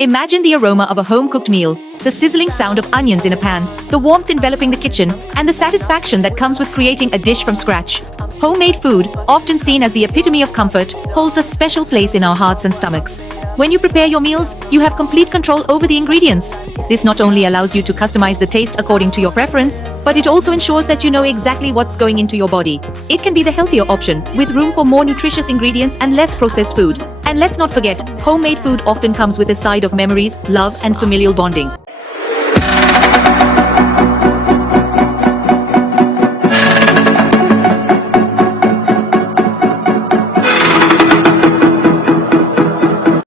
Imagine the aroma of a home-cooked meal, the sizzling sound of onions in a pan, the warmth enveloping the kitchen, and the satisfaction that comes with creating a dish from scratch. Homemade food, often seen as the epitome of comfort, holds a special place in our hearts and stomachs. When you prepare your meals, you have complete control over the ingredients. This not only allows you to customize the taste according to your preference, but it also ensures that you know exactly what's going into your body. It can be the healthier option, with room for more nutritious ingredients and less processed food. And let's not forget, homemade food often comes with a side of memories, love, and familial bonding.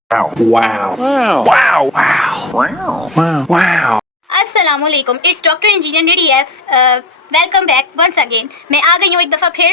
Wow. Wow. Wow. Wow. Wow. Wow. Wow. अस्सलामुअलैकुम, it's doctor engineer DDF। Welcome back once again. मैं आ गई हूँ एक दफ़ा फिर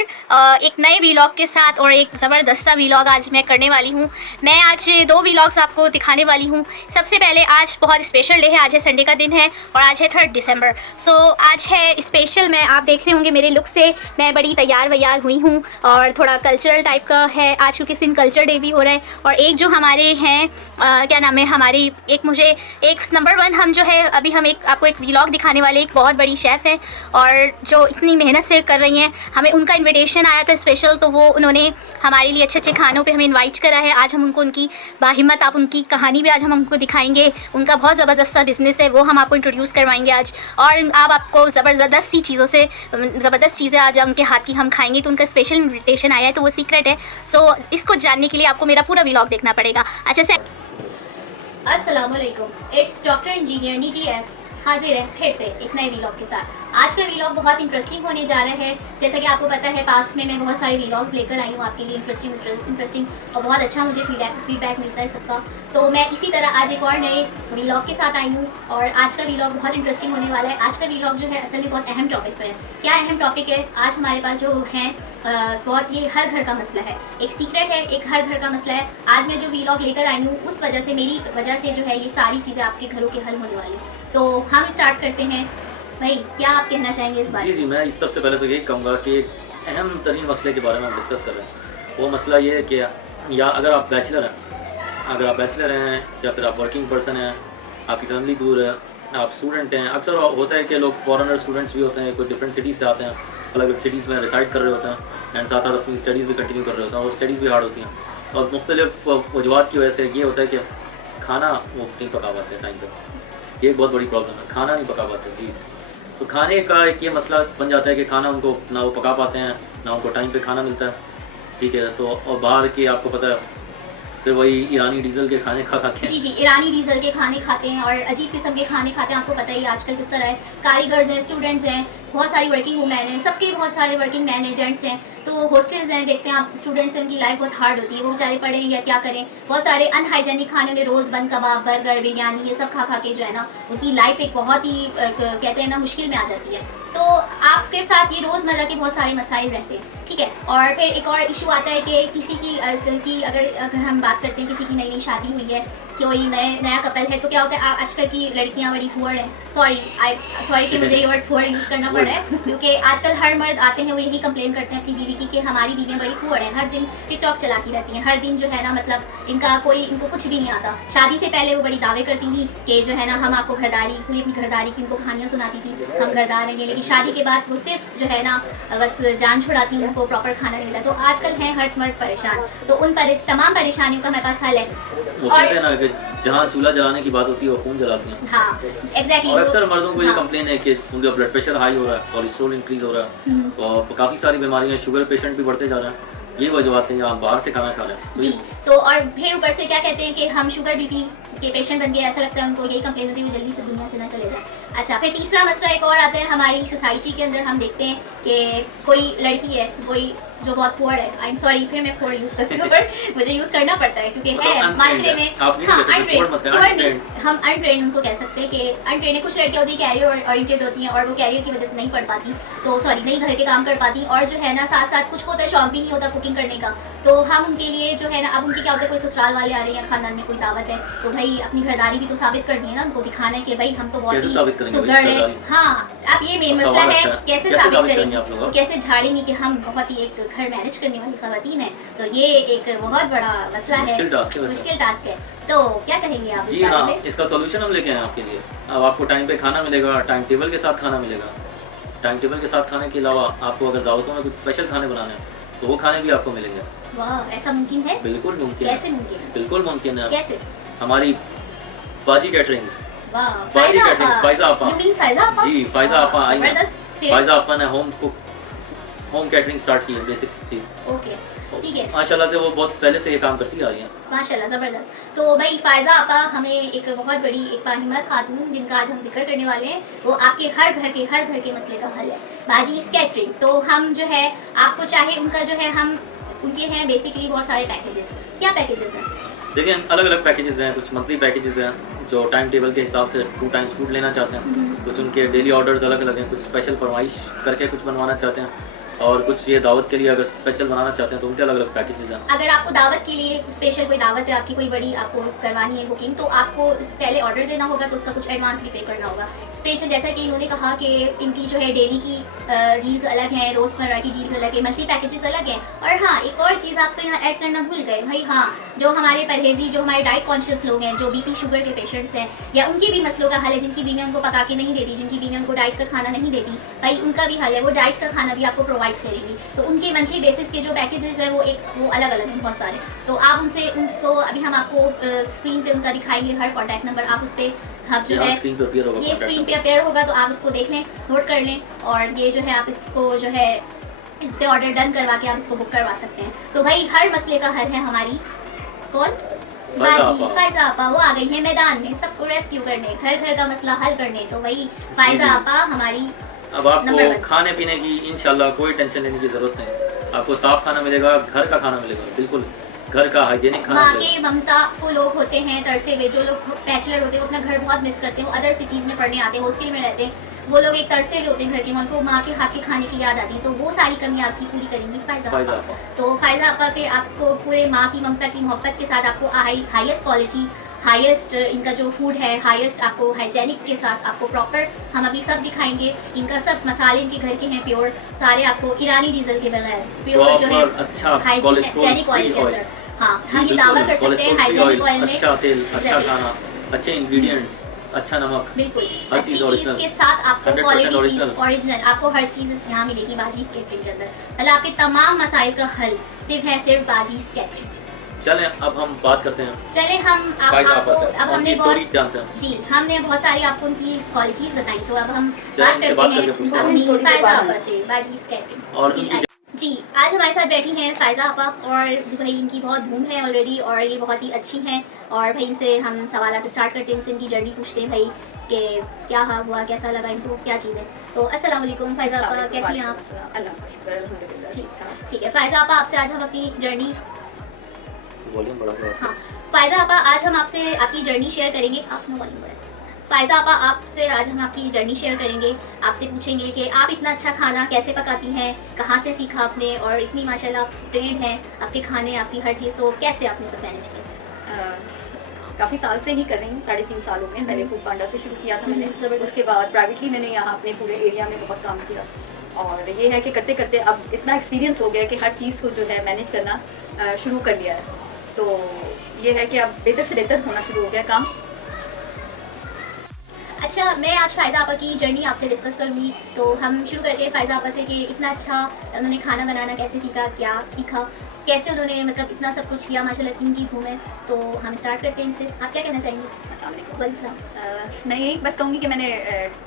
एक नए वीलॉग के साथ, और एक ज़बरदस्त सा वीलॉग आज मैं करने वाली हूँ। मैं आज दो वीलॉग्स आपको दिखाने वाली हूँ। सबसे पहले आज बहुत स्पेशल डे है, आज है संडे का दिन है और आज है 3 दिसंबर। सो आज है स्पेशल। मैं आप देख रहे होंगे मेरे लुक से मैं बड़ी तैयार वैयार हुई हूँ और थोड़ा कल्चरल टाइप का है आज, क्योंकि सिंध कल्चर डे भी हो रहा है। और एक जो हमारे हैं क्या नाम है, हमारी एक मुझे एक नंबर 1 हम जो है अभी हम एक आपको एक व्लॉग दिखाने वाले एक बहुत बड़ी शेफ़ है, और जो इतनी मेहनत से कर रही हैं। हमें उनका इनविटेशन आया था स्पेशल, तो वो उन्होंने हमारे लिए अच्छे अच्छे खानों पे हमें इनवाइट करा है। आज हम उनको उनकी बाहिम्मत, आप उनकी कहानी भी आज हम उनको दिखाएंगे। उनका बहुत ज़बरदस्त सा बिज़नेस है, वो हम आपको इंट्रोड्यूस करवाएंगे आज। और आप आपको ज़बरदस्त सी चीज़ों से ज़बरदस्त चीज़ें आज उनके हाथ की हम खाएंगे। तो उनका स्पेशल इन्विटेशन आया है, तो वो सीक्रेट है। सो इसको जानने के लिए आपको मेरा पूरा व्लॉग देखना पड़ेगा। अच्छा से अस्सलामुअलैकुम, इट्स डॉक्टर इंजीनियर DDF हाजिर है फिर से एक नए वीलॉग के साथ। आज का वीलॉग बहुत इंटरेस्टिंग होने जा रहा है। जैसा कि आपको पता है, पास्ट में मैं बहुत सारे वीलॉग्स लेकर आई हूँ आपके लिए, इंटरेस्टिंग और बहुत अच्छा मुझे फीडबैक मिलता है सबका। तो मैं इसी तरह आज एक और नए वीलॉग के साथ आई हूँ, और आज का वीलॉग बहुत इंटरेस्टिंग होने वाला है। आज का वीलॉग जो है असल में बहुत अहम टॉपिक पर है। क्या अहम टॉपिक है? आज हमारे पास जो है बहुत ये हर घर का मसला है, एक सीक्रेट है, एक हर घर का मसला है। आज मैं जो वीलॉग लेकर आई हूँ उस वजह से, मेरी वजह से जो है ये सारी चीज़ें आपके घरों के हल होने वाली हैं। तो हम स्टार्ट करते हैं। भाई क्या आप कहना चाहेंगे इस बारे में? जी, मैं इस सबसे पहले तो यही कहूँगा कि एक अहम तरीन मसले के बारे में हम डिस्कस कर रहे हैं। वो मसला ये है कि या अगर आप बैचलर हैं या फिर आप वर्किंग पर्सन हैं, आपकी फैमिली दूर है, आप स्टूडेंट हैं। अक्सर होता है कि लोग फॉरेनर स्टूडेंट्स भी होते हैं, कोई डिफरेंट सिटीज़ से आते हैं, अलग अलग सिटीज़ में रिसाइड कर रहे होते हैं एंड साथ साथ अपनी स्टडीज़ भी कंटिन्यू कर रहे होते हैं, और स्टडीज़ भी हार्ड होती हैं। और मुख्तलिफ वजूहत की वजह से ये होता है कि खाना वो नहीं पका पाते टाइम पर। ये एक बहुत बड़ी प्रॉब्लम है, खाना नहीं पका पाते। जी, तो खाने का एक ये मसला बन जाता है कि खाना उनको ना वो पका पाते हैं, ना उनको टाइम पे खाना मिलता है। ठीक है, तो और बाहर के आपको पता है फिर वही ईरानी डीजल के खाने खाते हैं। जी, ईरानी डीजल के खाने खाते हैं और अजीब किस्म के खाने खाते हैं। आपको पता ही आजकल किस तरह है, कारीगर्स हैं, स्टूडेंट्स हैं, बहुत सारी वर्किंग वुमेन हैं, सबके बहुत सारे वर्किंग मैन हैं, जेंट्स हैं। तो हॉस्टल्स हैं, देखते हैं आप स्टूडेंट्स हैं, उनकी लाइफ बहुत हार्ड होती है, वो बेचारे पढ़ें या क्या करें। बहुत सारे अनहाइजेनिक खाने में रोज़ बंद कबाब, बर्गर, बिरयानी, ये सब खा के जो है ना उनकी लाइफ एक बहुत ही कहते हैं ना मुश्किल में आ जाती है। तो आपके साथ ये रोज़मर्रा के बहुत सारे मसाइल रहते हैं। ठीक है, और फिर एक और इशू आता है कि किसी की अगर हम बात करते हैं, किसी की नई शादी हुई है, कोई नया कपल है, तो क्या होता है आजकल की लड़कियां बड़ी पुअर हैं। सॉरी कि मुझे ये वर्ड पुअर यूज़ करना पड़ रहा है, क्योंकि आजकल हर मर्द आते हैं वो यही कंप्लेन करते हैं अपनी बीवी की कि हमारी बीवियां बड़ी पुअर हैं, हर दिन टिकटॉक चलाती रहती हैं, हर दिन जो है ना मतलब इनको कुछ भी नहीं आता। शादी से पहले वो बड़ी दावे करती थी कि जो है ना हम आपको पूरी अपनी घरदारी की उनको कहानियाँ सुनाती थी, हम घरदार रहेंगे। लेकिन शादी के बाद वो सिर्फ जो है ना बस जान छुड़ाती, उनको प्रॉपर खाना नहीं मिलता। तो आजकल हैं हर मर्द परेशान, तो उन तमाम परेशानियों का हमारे पास हल है। और जहाँ चूल्हा जलाने की बात होती है वो खून जलाती हैं। हाँ, एग्जैक्टली। और अक्सर मर्दों को ये कंप्लेन है कि उनका ब्लड प्रेशर हाई हो रहा है, कोलेस्ट्रॉल इंक्रीज हो रहा है, तो काफ़ी सारी बीमारियाँ, शुगर पेशेंट भी बढ़ते जा रहे हैं। ये वजह हैं, आप बाहर से खाना खा रहे हैं। जी, तो और फिर ऊपर से क्या कहते हैं कि हम शुगर बीपी के पेशेंट बन गए, ऐसा लगता है उनको, यही कंप्लेन होती है वो जल्दी से दुनिया से ना चले जाए। अच्छा, फिर तीसरा मसला एक और आता है हमारी सोसाइटी के अंदर। हम देखते हैं कि कोई लड़की है, कोई जो बहुत पुअर है, आई एम सॉरी फिर मैं पुअर यूज़ करती हूँ, पर मुझे यूज़ करना पड़ता है क्योंकि है माशरे में। हाँ, हम अनट्रेंड उनको कह सकते हैं कि अनट्रेंड है। कुछ लड़कियाँ होती है कैरियर ओरिएंटेड होती हैं और वो कैरियर की वजह से नहीं पढ़ पाती, तो सॉरी नहीं घर के काम कर पाती, और जो है ना साथ साथ कुछ होता है, शौक भी नहीं होता कुकिंग करने का। तो हम उनके लिए जो है ना, अब उनके क्या होता है, कोई ससुराल वाले आ रहे हैं, खानदान में कोई दावत है, तो भाई अपनी घरदारी भी तो साबित करनी है ना, उनको दिखाना है कि भाई हम तो बहुत ही सुघड़ है। हाँ, अब ये मेन मसला है, कैसे साबित करेंगे, कैसे झाड़ेंगे कि हम बहुत ही एक घर मैनेज करने वाली खवातीन हैं, तो ये एक बहुत बड़ा मसला है, मुश्किल टास्क है। तो क्या कहेंगे आप इस जी बारे हाँ, में? इसका सोल्यूशन हम लेके आए आपके लिए। अब आपको टाइम पे खाना मिलेगा, टाइम टेबल के साथ खाना मिलेगा। टाइम टेबल के साथ खाने के अलावा आपको अगर दावतों में कुछ स्पेशल खाने बनाने हैं तो वो खाने भी आपको मिलेंगे। वाह, ऐसा मुमकिन है? बिल्कुल मुमकिन है, कैसे मुमकिन है? बिल्कुल मुमकिन है। कैसे? हमारी बाजी कैटरिंग्स, वाह, बाजी कैटरिंग, फायजा आपा। You mean फायजा आपा? जी, फायजा आपा आई हैं। जबरदस्त, फिर? फायजा आपा ने होम कैटरिंग स्टार्ट की है बेसिकली। ओके, ठीक है। माशाल्लाह से वो बहुत पहले से ये काम करती आ रही हैं। माशाल्लाह, ज़बरदस्त। तो भाई फ़ायज़ा आपा हमें एक बहुत बड़ी एक बाहिम्मत खातून जिनका आज हम जिक्र करने वाले हैं, वो आपके हर घर के मसले का हल है, बाजी कैटरिंग। तो हम जो है आपको चाहे उनका जो है हम उनके हैं बेसिकली बहुत सारे पैकेजेस। क्या पैकेजेस हैं? देखिए अलग अलग पैकेजेस हैं, कुछ मंथली पैकेजेस हैं जो टाइम टेबल के हिसाब से 2 टाइम्स फूड लेना चाहते हैं, कुछ उनके डेली ऑर्डर्स अलग अलग हैं, कुछ स्पेशल फरमाइश करके कुछ बनवाना चाहते हैं, और कुछ ये दावत के लिए अगर स्पेशल बनाना चाहते हैं तो उनके अलग अलग पैकेजेस हैं। अगर आपको दावत के लिए स्पेशल कोई दावत है, आपकी कोई बड़ी आपको करवानी है बुकिंग, तो आपको पहले ऑर्डर देना होगा, तो उसका कुछ एडवांस भी पे करना होगा। स्पेशल जैसा कि इन्होंने कहा कि इनकी जो है डेली की डील्स अलग हैं, रोज़मर्रा की डील्स अलग है, मंथली पैकेजेस अलग हैं। और हाँ, एक और चीज़ आप तो यहाँ ऐड करना भूल गए भाई, हाँ, जो हमारे परहेजी, जो हमारे डाइट कॉन्शियस लोग हैं, जो बीपी शुगर के पेशेंट्स हैं, या उनके भी मसलों का हल है, जिनकी बीवियाँ उनको पका के नहीं देती, जिनकी बीवियाँ उनको डाइट का खाना नहीं देती, भाई उनका भी हल है, वो डाइट का खाना भी आपको प्रोवाइड करेंगी। तो उनके मंथली बेसिस के जो पैकेजेस हैं वो अलग अलग हैं बहुत सारे। तो आप उनको अभी हम आपको स्क्रीन पे उनका दिखाएंगे, हर कॉन्टैक्ट नंबर आप उस पर हम जो है स्क्रीन पे अपीयर होगा, ये स्क्रीन पे अपीयर होगा, तो आप इसको देख लें, नोट कर लें, और ये जो है आप इसको जो है इस पे ऑर्डर डन करवा के आप इसको बुक करवा सकते हैं। तो भाई हर मसले का हल है हमारी कौन बाजी फायजा आपा, वो आ गई है मैदान में सबको रेस्क्यू करने, घर का मसला हल करने। तो भाई फायजा आपा हमारी अब आपको खाने पीने की इंशाल्लाह कोई टेंशन लेने की जरूरत नहीं। आपको साफ खाना मिलेगा, घर का खाना मिलेगा, बिल्कुल घर का हाइजेनिक खाना माँ मिलेगा। के ममता को लोग होते हैं तरसे हुए, जो लोग बैचलर होते हैं वो अपना घर बहुत मिस करते हैं, वो अदर सिटीज़ में पढ़ने आते हैं, हॉस्टल में रहते हैं, वो लोग एक तरसे हुए होते हैं घर के, उनको माँ के हाथ के खाने की याद आती है। तो वो सारी कमी आपकी पूरी करेंगी फायजा आपा। तो फायजा आपा के आपको पूरे माँ की ममता की मोहब्बत के साथ आपको हाईएस्ट क्वालिटी, हाईएस्ट इनका जो फूड है, हाईएस्ट आपको हाइजेनिक के साथ आपको प्रॉपर हम अभी सब दिखाएंगे। इनका सब मसाले इनके घर के हैं प्योर, सारे आपको ईरानी डीजल के बगैर प्योर जो है अच्छा हाइजेनिक ऑयल के अंदर। हाँ, हम ये दावा कर सकते हैं हाइजेनिक ऑयल में अच्छा तेल, अच्छा खाना, अच्छे इंग्रेडिएंट्स, अच्छा नमक, बिल्कुल हर अच्छी चीज़ चीज़ के साथ आपको 100% क्वालिटी चीज़ ओरिजिनल। ओरिजिनल आपको हर चीज़ यहाँ मिलेगी बाजीज़ कैटरिंग के अंदर। मतलब आपके तमाम मसाइल का हल सिर्फ बाजीज़ कैटरिंग। चलें अब हम बात करते हैं चले हम फायजा आपको आपा से, अब हमने उनकी स्टोरी जानते हैं। जी हमने बहुत सारी आपको उनकी क्वालिटीज़ बताई, तो अब हम चलिए, बात उनसे करते बात हैं करके पूछते हैं। अपनी फायजा आपा से बाजीज़ कैटरिंग। और जी, उनकी जी आज हमारे साथ बैठी हैं फायजा आपा, और भाई इनकी बहुत धूम है ऑलरेडी, और ये बहुत ही अच्छी हैं। और भाई इनसे हम सवाल स्टार्ट करते हैं, इनसे इनकी जर्नी पूछते हैं भाई कि क्या हुआ, कैसा लगा इनको, क्या चीज़ है। तो अस्सलाम वालेकुम फायजा आपा, कैसी हैं आप? ठीक है फायजा आपा, आपसे आज हम अपनी जर्नी वॉल्यूम बढ़ा। हाँ फायदा आपा, आज हम आपसे आपकी जर्नी शेयर करेंगे। आपने वॉल्यूम बढ़ाया। फायदा आपा, आपसे आज हम आपकी जर्नी शेयर करेंगे, आपसे पूछेंगे कि आप इतना अच्छा खाना कैसे पकाती हैं, कहाँ से सीखा आपने, और इतनी माशाल्लाह आप ट्रेंड हैं, आपके खाने आपकी हर चीज़, तो कैसे आपने सब मैनेज किया? काफ़ी साल से ही कर रही हूँ, 3.5 सालों में। पहले फूड पांडा से शुरू किया था मैंने, उसके बाद प्राइवेटली मैंने यहाँ अपने पूरे एरिया में बहुत काम किया, और ये है कि करते करते अब इतना एक्सपीरियंस हो गया कि हर चीज़ को जो है मैनेज करना शुरू कर लिया है। तो ये है कि अब बेहतर से बेहतर होना शुरू हो गया काम। अच्छा, मैं आज फायदा आपा की जर्नी आपसे डिस्कस करूँगी, तो हम शुरू करते हैं फायदा आपा से कि इतना अच्छा उन्होंने खाना बनाना कैसे सीखा, क्या सीखा, कैसे उन्होंने मतलब इतना सब कुछ किया, माशाल्लाह इनकी धूम है। तो हम स्टार्ट करते हैं इनसे, आप क्या कहना चाहेंगे? वालेकुम। मैं यही बस कहूँगी कि मैंने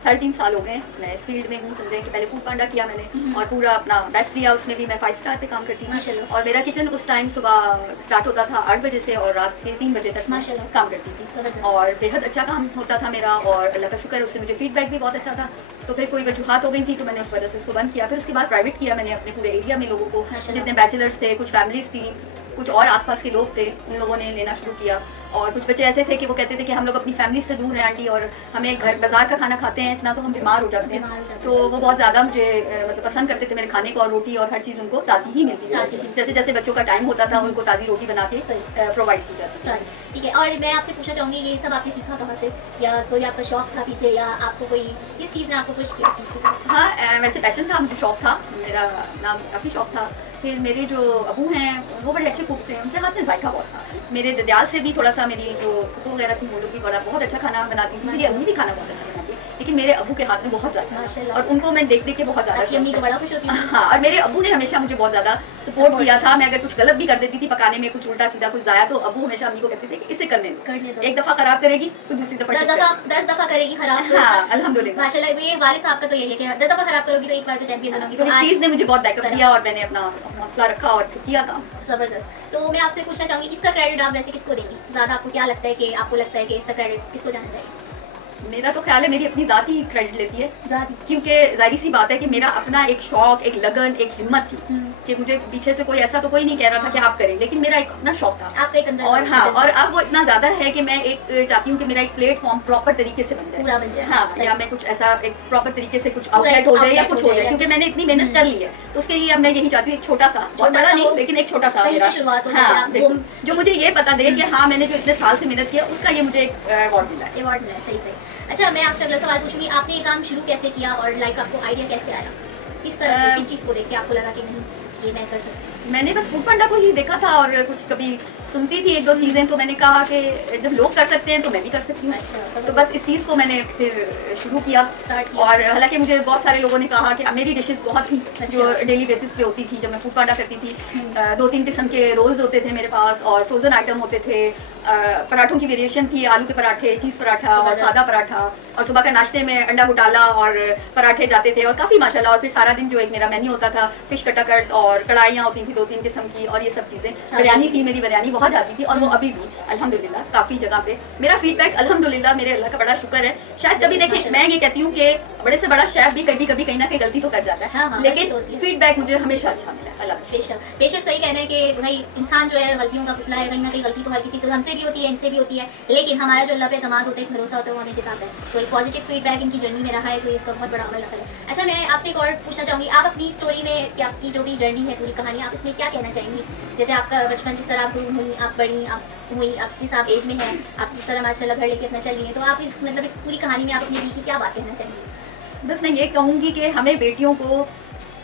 3.5 साल हो गए मैं इस फील्ड में हूँ। समझे कि पहले फूड पांडा किया मैंने और पूरा अपना बेस्ट दिया, उसमें भी मैं 5 स्टार पे काम करती हूँ माशाल्लाह। और मेरा किचन उस टाइम सुबह स्टार्ट होता था 8 बजे से और रात के 3 बजे तक माशाल्लाह काम करती थी और बेहद अच्छा काम होता था मेरा, और अल्लाह का शुक्र है उससे मुझे फीडबैक भी बहुत अच्छा था। तो फिर कोई वजूहत हो गई थी तो मैंने उस वजह से उसको बंद किया। फिर उसके बाद प्राइवेट किया मैंने अपने पूरे एरिया में लोगों को, जितने बैचलर्स थे, कुछ फैमिलीज थी, कुछ और आसपास के लोग थे, उन लोगों ने लेना शुरू किया। और कुछ बच्चे ऐसे थे कि वो कहते थे कि हम लोग अपनी फैमिली से दूर हैं आंटी, और हमें घर बाजार का खाना खाते हैं इतना तो हम बीमार हो जाते हैं। तो वो बहुत ज़्यादा मुझे मतलब पसंद करते थे मेरे खाने को, और रोटी और हर चीज़ उनको ताज़ी ही मिलती थी। जैसे जैसे बच्चों का टाइम होता था उनको ताज़ी रोटी बना के प्रोवाइड की जाती थी। ठीक है, और मैं आपसे पूछना चाहूँगी ये सब आपने सीखा कहाँ से, या कोई आपका शौक था पीछे, या आपको कोई किस चीज़ ने आपको कुछ किया सीखा? हाँ, वैसे पैशन था, मुझे शौक था, मेरा नाम काफ़ी शौक था फिर मेरे जो अबू हैं वो बड़े अच्छे कुक थे, उनके हाथ में जायका बहुत था। मेरे ददियाल से भी थोड़ा सा, मेरी जो कुक वगैरह थी वो लोग भी बहुत अच्छा खाना बनाती थी। मेरी अम्मी भी खाना बहुत अच्छा बनाती, लेकिन मेरे अबू के हाथ में बहुत ज़्यादा माशाल्लाह। और उनको मैं देख देख के बहुत आपकी अम्मी तो ज़्यादा बड़ा खुश होती है। हाँ, और मेरे अबू ने हमेशा मुझे बहुत ज़्यादा सपोर्ट किया था। मैं अगर कुछ गलत भी कर देती थी पकाने में, कुछ उल्टा सीधा कुछ जाया, तो अबू हमेशा अम्मी को कहते थे कि इसे करने कर ले दो, दो। एक दफ़ा खराब करेगी तो दूसरी दफ़ा ठीक करेगी। 10 दफा करेगी खराब। हाँ, अल्हम्दुलिल्लाह। माशाल्लाह, ये वालिद साहब का तो यही है कि 10 दफा खराब करोगी तो एक बार तो चैंपियन बनोगी। तो इस आज चीज़ ने मुझे बहुत बैकअप दिया और मैंने अपना हौसला रखा और किया काम। जबरदस्त। तो मैं आपसे पूछना चाहूंगी, इसका क्रेडिट आप वैसे किसको देंगी? ज्यादा आपको क्या लगता है कि आपको लगता है कि इसका क्रेडिट किसको जाना चाहिए? मेरा तो ख्याल है मेरी अपनी ज़ात ही क्रेडिट लेती है, ज़ात। क्योंकि जाहिर सी बात है कि मेरा अपना एक शौक, एक लगन, एक हिम्मत थी कि मुझे पीछे से कोई ऐसा तो कोई नहीं कह रहा था कि आप करें, लेकिन मेरा एक अपना शौक था। आपका एक अंदर और हाँ, जज्बा और अब वो इतना ज़्यादा है कि मैं एक चाहती हूँ कि मेरा एक प्लेटफॉर्म प्रॉपर तरीके से बन जाए, पूरा बन जाए। हाँ, सही। या मैं कुछ ऐसा एक प्रॉपर तरीके से कुछ पूरा आउटलेट हो जाए या outlet कुछ हो हो जाए जाए, या क्योंकि कुछ। मैंने इतनी मेहनत कर ली है, तो उसके लिए अब मैं यही चाहती हूँ एक छोटा सा, बहुत छोटा बड़ा सा नहीं, हो, लेकिन एक छोटा सा कहीं से मेरा, शुरुआत हो, जैसे हाँ, आप देखो, वो- जो मुझे ये बता दे कि हाँ मैंने जो इतने साल से मेहनत किया उसका ये मुझे एक अवार्ड मिला है। अवार्ड मिला है। सही सही। अच्छा, मैं आपसे अगला सवाल पूछूंगी, आपने ये काम शुरू कैसे किया और लाइक आपको आइडिया कैसे आया? किस तरह से, किस चीज़ को देख के आपको लगा कि नहीं ये मैं कर सकती हूँ? मैंने बस फूड पांडा को ही देखा था और कुछ कभी सुनती थी एक दो चीज़ें, तो मैंने कहा कि जब लोग कर सकते हैं तो मैं भी कर सकती हूँ। अच्छा, तो बस इस चीज़ को मैंने फिर शुरू किया। स्टार्ट किया। और हालांकि मुझे बहुत सारे लोगों ने कहा कि मेरी डिशेस बहुत थी जो डेली बेसिस पे होती थी जब मैं फूड पांडा करती थी। 2-3 किस्म के रोल्स होते थे मेरे पास और फ्रोजन आइटम होते थे, पराठों की वेरिएशन थी, आलू के पराठे, चीज़ पराठा और सादा पराठा, और सुबह का नाश्ते में अंडा घोटाला और पराठे जाते थे और काफ़ी माशाल्लाह। और फिर सारा दिन जो एक मेरा मेन्यू होता था, फिश कटाकट और कढ़ाइयाँ होती थी 2-3 किस्म की और ये सब चीज़ें। बिरयानी थी, मेरी बिरयानी बहुत जाती थी और वो अभी भी अल्हम्दुलिल्लाह काफ़ी जगह पे मेरा फीडबैक अल्हम्दुलिल्लाह मेरे अल्लाह का बड़ा शुक्र है। शायद कभी देखें, मैं ये कहती हूँ कि बड़े से बड़ा शेफ भी कभी कभी कहीं ना कहीं गलती तो कर जाता हाँ, है, हाँ, लेकिन गलती तो होती है। फीडबैक मुझे हमेशा अच्छा मिला है, अल्लाह का बेशक बेशक सही कहना है कि भाई इंसान जो है गलतियों का पुतला है, कहीं ना कहीं गलती तो हर किसी से, हमसे भी होती है, इनसे भी होती है, लेकिन हमारा जो अल्लाह पे एतमाद होता है, भरोसा होता है, वो हमें जिताता है। तो एक पॉजिटिव फीडबैक इनकी जर्नी में रहा है, तो इसका बहुत बड़ा अमल है। अच्छा, मैं आपसे एक और पूछना चाहूँगी, आप अपनी स्टोरी में, कि आपकी जो भी जर्नी है, पूरी कहानी, आप इसमें क्या कहना चाहेंगी? जैसे आपका बचपन, जिस तरह आप ग्रूम हुई, आप बड़ी, आप हुई, आप जिस आप एज में हैं, आप जिस तरह माशाल्लाह घर लेके अपना चल रही हैं, तो आप इस मतलब इस पूरी कहानी में आप अपनी बीवी की क्या बात कहना चाहेंगी? बस मैं ये कहूँगी कि हमें बेटियों को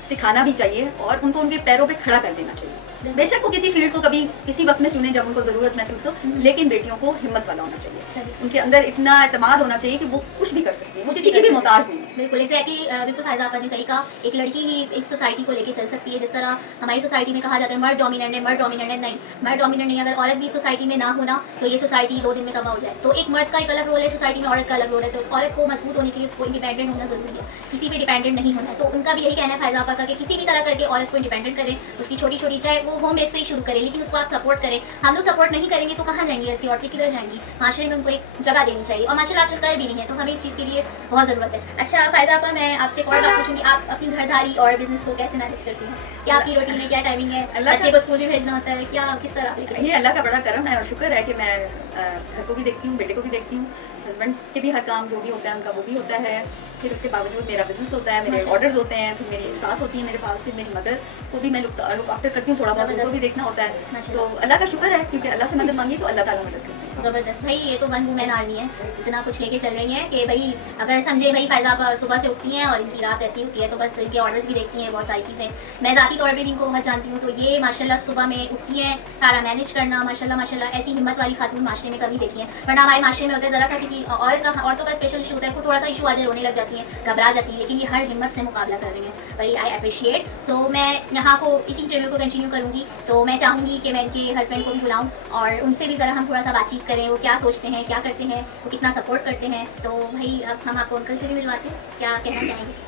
सिखाना भी चाहिए और उनको उनके पैरों पे खड़ा कर देना चाहिए। बेशक वो किसी फील्ड को कभी किसी वक्त में चुने जब उनको ज़रूरत महसूस हो, लेकिन बेटियों को हिम्मत वाला होना चाहिए, सही। उनके अंदर इतना एतमाद होना चाहिए कि वो कुछ भी कर सकती है, वो किसी की भी मोहताज नहीं है। बिल्कुल एग्जैक्टली, बिल्कुल फायदा आपने सही कहा। एक लड़की ही इस सोसाइटी को लेके चल सकती है, जिस तरह हमारी सोसाइटी में कहा जाता है मर्द डोमिनेंट है, मर्द डोमिनेंट है। नहीं, मर्द डोमिनेंट नहीं, अगर औरत भी इस सोसाइटी में ना होना तो ये सोसाइटी 2 दिन में तबाह हो जाए। तो एक मर्द का एक अलग रोल है सोसाइटी में, औरत का अलग रोल है। तो औरत को मजबूत होने के लिए उसको इंडिपेंडेंट होना जरूरी है, किसी पे डिपेंडेंट नहीं होना है। तो उनका भी यही कहना है फायदा आपा का कि किसी भी तरह करके औरत को इंडिपेंडेंट करें, उसकी छोटी छोटी, चाहे वो होम बेस से ही शुरू करें, लेकिन उसको आप सपोर्ट करें। हम लोग सपोर्ट नहीं करेंगे तो कहाँ जाएंगी ऐसी औरतें, किधर जाएंगी? माशरे में उनको एक जगह देनी चाहिए, और माशाल्लाह आजकल कर भी नहीं है, तो हमें इस चीज़ के लिए बहुत ज़रूरत है। अच्छा फायदा आपा, मैं आपसे एक और बात पूछूंगी, आप अपनी घरदारी और बिजनेस को कैसे मैनेज करती हैं? क्या आपकी रूटीन है, क्या टाइमिंग है? अल्लाह बच्चे को स्कूल भी भेजना होता है, क्या किस तरह आप लेके ये अल्लाह का बड़ा करम है और शुक्र है कि मैं घर को भी देखती हूँ, बेटे को भी देखती हूँ, हस्बैंड के भी हर काम जो भी होता है उनका वो भी होता है। फिर उसके बावजूद मेरा बिजनेस होता है, मेरे माशाल्लाह। ऑर्डर्स होते हैं, फिर मेरी सास होती है मेरे पास, फिर मेरी मदर को भी मैं लुक आफ्टर करती हूँ, थोड़ा बहुत उनको भी देखना होता है। तो माशाल्लाह। अल्लाह का शुक्र है, क्योंकि अल्लाह से मदद मांगी तो अल्लाह ताला मदद करते हैं। जबरदस्त भाई, ये तो वन वुमेन आर्मी है, इतना कुछ लेके चल रही हैं कि भाई अगर समझे भाई फायदा आप सुबह से उठती हैं और इनकी रात ऐसी होती है, तो बस इनके ऑर्डर्स भी देखती हैं, बहुत सारी चीज़ें। मैं ज़ाती तौर पे भी इनको बहुत जानती हूँ, तो ये माशाल्लाह सुबह में उठती हैं, सारा मैनेज करना, माशाल्लाह माशाल्लाह ऐसी हिम्मत वाली खातून माशरे में कभी देखी है। वरना हमारे माशरे में होता है ज़रा सा किसी औरतों का स्पेशल इशू होता है, थोड़ा सा इशू आ जाए रोने लग जाती हैं, घबरा जाती है, लेकिन ये हर हिम्मत से मुकाबला कर रही हैं। भाई आई अप्रिशिएट। सो मैं यहाँ को इसी इंटरव्यू को कंटिन्यू करूँगी, तो मैं चाहूँगी कि मैं इनके हस्बैंड को भी बुलाऊँ और उनसे भी ज़रा हम थोड़ा सा बातचीत करें, वो क्या सोचते हैं, क्या करते हैं, वो कितना सपोर्ट करते हैं। तो भाई अब हम आपको अंकल से भी मिलवाते हैं, क्या कहना चाहेंगे?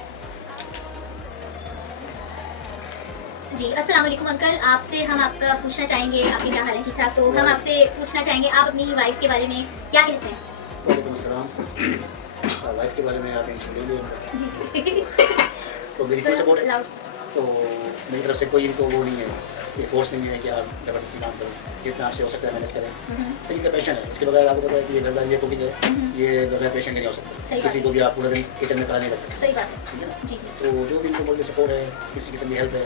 जी अस्सलाम वालेकुम अंकल, आपसे हम आपका पूछना चाहेंगे, आपकी क्या हाल है? ठीक ठाक। तो हम आपसे पूछना चाहेंगे, आप अपनी वाइफ के बारे में क्या कहते हैं? वालेकुम अस्सलाम। लाइफ के बारे में आप इंटरव्यू लेंगे जी तो मेरी फुल सपोर्ट है, लाउड। तो मेरी तरफ से कोई इनको वो नहीं है, ये फोर्स नहीं है कि आप ज़बरदस्ती काम करें, जितना आपसे हो सकता है मैनेज करें। तो इनका पैशन है, इसके बगैर आपको पता है कि ये घरदारी ये कुकिंग है, ये बगैर पैशन के नहीं हो सही सकता। बात किसी को भी आप पूरा दिन किचन में खड़ा नहीं कर सकते, सही बात है। ठीक है ना? जी जी तो जो भी इनको मुझे सपोर्ट है, किसी किस्म की हेल्प है,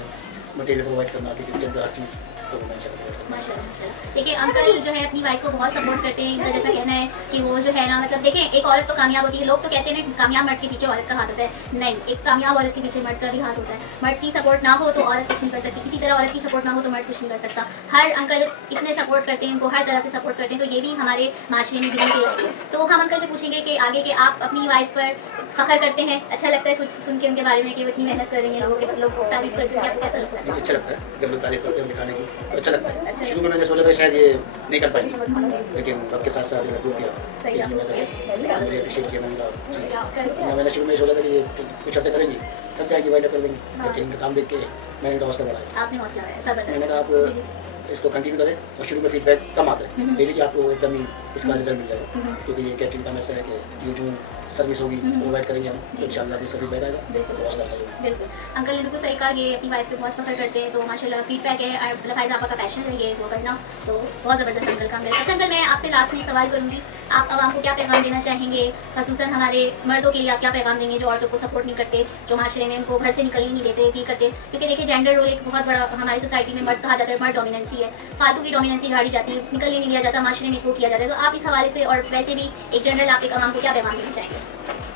मटेरियल प्रोवाइड करना, कि किचन का हर चीज़ तो मैं इंशाल्लाह माशाल्लाह, माशाल्लाह। देखिए अंकल जो है अपनी वाइफ को बहुत सपोर्ट करते हैं। इनका जैसा कहना है कि वो जो है ना मतलब देखें एक औरत तो कामयाब होती है, लोग तो कहते हैं ना कामयाब मर्द के पीछे औरत का हाथ होता है, नहीं, एक कामयाब औरत के पीछे मर्द का भी हाथ होता है। मर्द की सपोर्ट ना हो तो औरत कुछ नहीं कर सकती, इसी तरह औरत की सपोर्ट ना हो तो मर्द कुछ नहीं कर सकता। हर अंकल इतने सपोर्ट करते हैं, इनको हर तरह से सपोर्ट करते हैं, तो ये भी हमारे माशरे में गिनती के लायक है। तो हम अंकल से पूछेंगे कि आगे के आप अपनी वाइफ पर फख्र करते हैं, अच्छा लगता है सुन के उनके बारे में कि वो इतनी मेहनत कर रही है, लोगों के लोग तारीफ करते हैं, आपको कैसा लगता है? मुझे अच्छा लगता है जब लोग तारीफ करते हैं दिखाने की, तो अच्छा लगता है। अच्छा शुरू में मैंने सोचा था शायद ये नहीं कर पाएंगे, लेकिन वक्त के साथ साथ मैंने प्रूव किया सही कि बात है। मुझे अप्रिशिएट किया। मैंने कहा कर- मैंने शुरू में सोचा था कि ये कुछ ऐसे करेंगी तब जाके वाइंड अप कर देंगे, लेकिन इनका काम देख के मैंने इनका हौसला बढ़ाया। आपने हौसला है, जबरदस्त। मैंने कहा जी, जी। आप इसको कंटिन्यू करें, और शुरू में फीडबैक कम आता है, डेली कि आपको एकदम ही इसका रिजल्ट मिल जाएगा, क्योंकि ये कैटरिंग का मैसेज है कि ये जो सर्विस होगी प्रोवाइड करेंगे हम, तो इंशाल्लाह भी सभी बैठ आएगा, तो हौसला चलेगा। बिल्कुल अंकल ने बिल्कुल सही कहा, ये अपनी वाइफ पे बहुत फख्र करते हैं, तो माशाल्लाह फीडबैक है और मतलब भाई आपका पैशन है ये वो करना, तो बहुत ज़बरदस्त अंकल का मेरा। अच्छा अंकल मैं आपसे लास्ट में एक सवाल करूँगी, आप आवाम को क्या पैगाम देना चाहेंगे, खसूसन हमारे मर्दों के लिए आप क्या पैगाम देंगे जो औरतों को सपोर्ट नहीं करते, जो माशरे में उनको घर से निकलने नहीं देते, भी करते, क्योंकि देखिए जेंडर रोल एक बहुत बड़ा हमारी सोसाइटी में मर्द कहा जाता है, मर्द डोमिनेंसी है, फालतू की डोमिनेंसी झाड़ी जाती है, निकलने नहीं दिया जाता, माशरे में इनको किया जाता है, तो आप इस हवाले से और वैसे भी एक जनरल आप एक आवाम को क्या पैगाम देना चाहेंगे?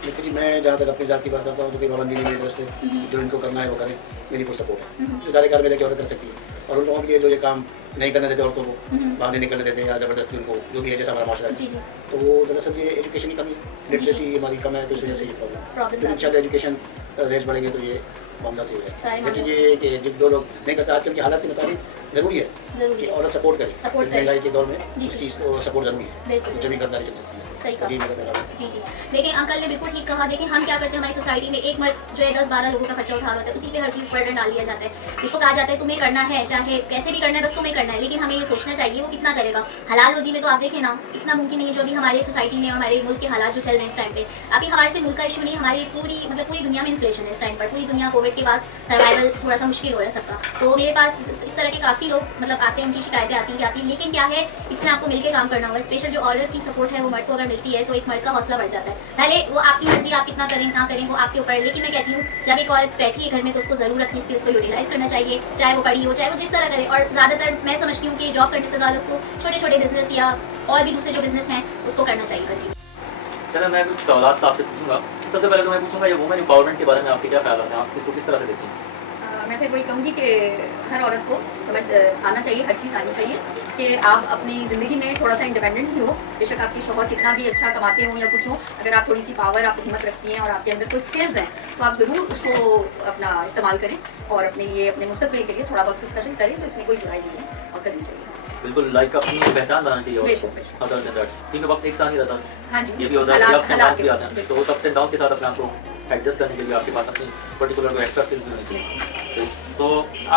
लेकिन जी मैं जहाँ तक अपनी ज़ात की बात करता हूँ तो कोई पाबंदी नहीं मेरी तरफ से, जो इनको करना है वो करें, मेरी कोई सपोर्ट है। जो सारे कार में लेके औरत कर सकती है, और उन लोगों के लिए जो ये काम नहीं करने देते औरतों को, बाहर नहीं निकलने देते या ज़बरदस्ती उनको, जो भी है जैसा हमारा माशरा जी है, जी तो वो दरअसल ये एजुकेशन की कमी, लिटरेसी हमारी कम है, तो इस वजह से ये प्रॉब्लम है। इंशाल्लाह एजुकेशन रेट बढ़ेंगे तो ये मामला सही हो सारे जाएगा। लेकिन ये कि जिन दो लोग नहीं करते, आजकल की हालत के मुताबिक ज़रूरी है जरूरी कि है, औरत सपोर्ट करे, सपोर्ट करे। महंगाई के दौर में जी, उसकी सपोर्ट ज़रूरी है, बिल्कुल जब भी करदारी चल सकती है। सही कहा। जी मेरा पैगाम है। जी जी देखिए अंकल ने बिल्कुल ठीक कहा। देखिए हम क्या करते हैं हमारी सोसाइटी में, एक मर्द जो है 10-12 लोगों का खर्चा उठा होता है, उसी पे हर चीज़ बर्डन डाल दिया जाता है, जिसको कहा जाता है तुम्हें करना है, चाहे कैसे भी करना है, बस तुम्हें करना है, लेकिन हमें ये सोचना चाहिए वो कितना करेगा। हलाल रोजी में तो आप देखें ना इतना मुमकिन नहीं है, जो अभी हमारी सोसाइटी में और हमारे मुल्क के हालात जो चल रहे हैं इस टाइम पे, अभी हमारे से मुल्क का इशू नहीं, हमारी पूरी मतलब पूरी दुनिया में इन्फ्लेशन है इस टाइम पर, पूरी दुनिया कोविड के बाद सर्वाइवल थोड़ा सा मुश्किल हो रहा है सबका। तो मेरे पास इस तरह के काफ़ी लोग मतलब आते हैं, उनकी शिकायतें आती हैं, लेकिन क्या है इसमें आपको मिलकर काम करना होगा। स्पेशल जो औरत की सपोर्ट है वो मर्द को अगर मिलती है तो एक मर्द का हौसला बढ़ जाता है। पहले वो आपकी मर्जी, आप कितना करें ना करें वो आपके ऊपर है, लेकिन मैं कहती हूँ जब एक औरत बैठी है घर में तो उसको ज़रूर अपनी स्किल्स को यूटिलाइज करना चाहिए, चाहे वो पढ़ी हो चाहे वो जिस तरह करे। और ज़्यादातर मैं समझती हूँ कि जॉब करने से ज़्यादा उसको छोटे छोटे बिजनेस या और भी दूसरे जो बिजनेस हैं उसको करना चाहिए। चलो मैं कुछ सवाल आपसे पूछूंगा। सबसे पहले तो मैं पूछूंगा ये वुमेन एम्पावरमेंट के बारे में आपके क्या ख्याल हैं, आप इसको किस तरह से देखते हैं? मैं फिर वही कहूँगी कि हर औरत को समझ आना चाहिए, हर चीज़ आनी चाहिए कि आप अपनी ज़िंदगी में थोड़ा सा इंडिपेंडेंट भी हो, बेशक आपके शौहर कितना भी अच्छा कमाते हो या कुछ हो, अगर आप थोड़ी सी पावर, आप हिम्मत रखती हैं और आपके अंदर कोई स्किल्स हैं तो आप ज़रूर उसको अपना इस्तेमाल करें और अपने लिए, अपने मुस्तकबिल के लिए थोड़ा बहुत कुछ करें, तो इसमें कोई बुराई नहीं है और करनी चाहिए। बिल्कुल लाइक अपनी पहचान बनानी चाहिए बेशक, और बेशक। अदर देन दैट क्योंकि वक्त एक साथ नहीं रहता, हाँ जी, ये भी होता है हालात- अप्स एंड हालात डाउन्स भी के- आते हैं, तो वो अप्स एंड डाउन्स के साथ अपने आप को एडजस्ट करने के लिए आपके पास अपनी पर्टिकुलर कोई एक्स्ट्रा स्किल्स भी होनी चाहिए। तो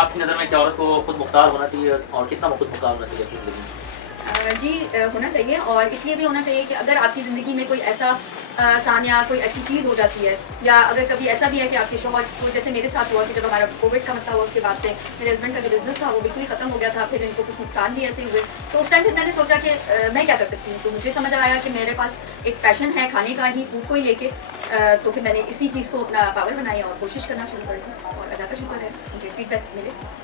आपकी नज़र में क्या औरत को खुद मुख्तार होना चाहिए और कितना खुद मुख्तार होना चाहिए अपनी ज़िंदगी में? जी होना चाहिए, और इसलिए भी होना चाहिए कि अगर आपकी ज़िंदगी में कोई ऐसा आसान या कोई अच्छी चीज़ हो जाती है, या अगर कभी ऐसा भी है कि आपके शौहर को, जैसे मेरे साथ हुआ कि जब हमारा कोविड का मसला हुआ उसके बाद से मेरे हस्बैंड का जो बिज़नेस था वो बिल्कुल ही ख़त्म हो गया था, फिर इनको कुछ नुकसान भी ऐसे हुए, तो उस टाइम फिर मैंने सोचा कि मैं क्या कर सकती हूँ। तो मुझे समझ आया कि मेरे पास एक पैशन है खाने का ही, फूड को ही लेके, तो फिर मैंने इसी चीज़ को अपना पावर बनाई और कोशिश करना शुरू कर दी, और अल्लाह का शुक्र है मुझे फीडबैक मिले।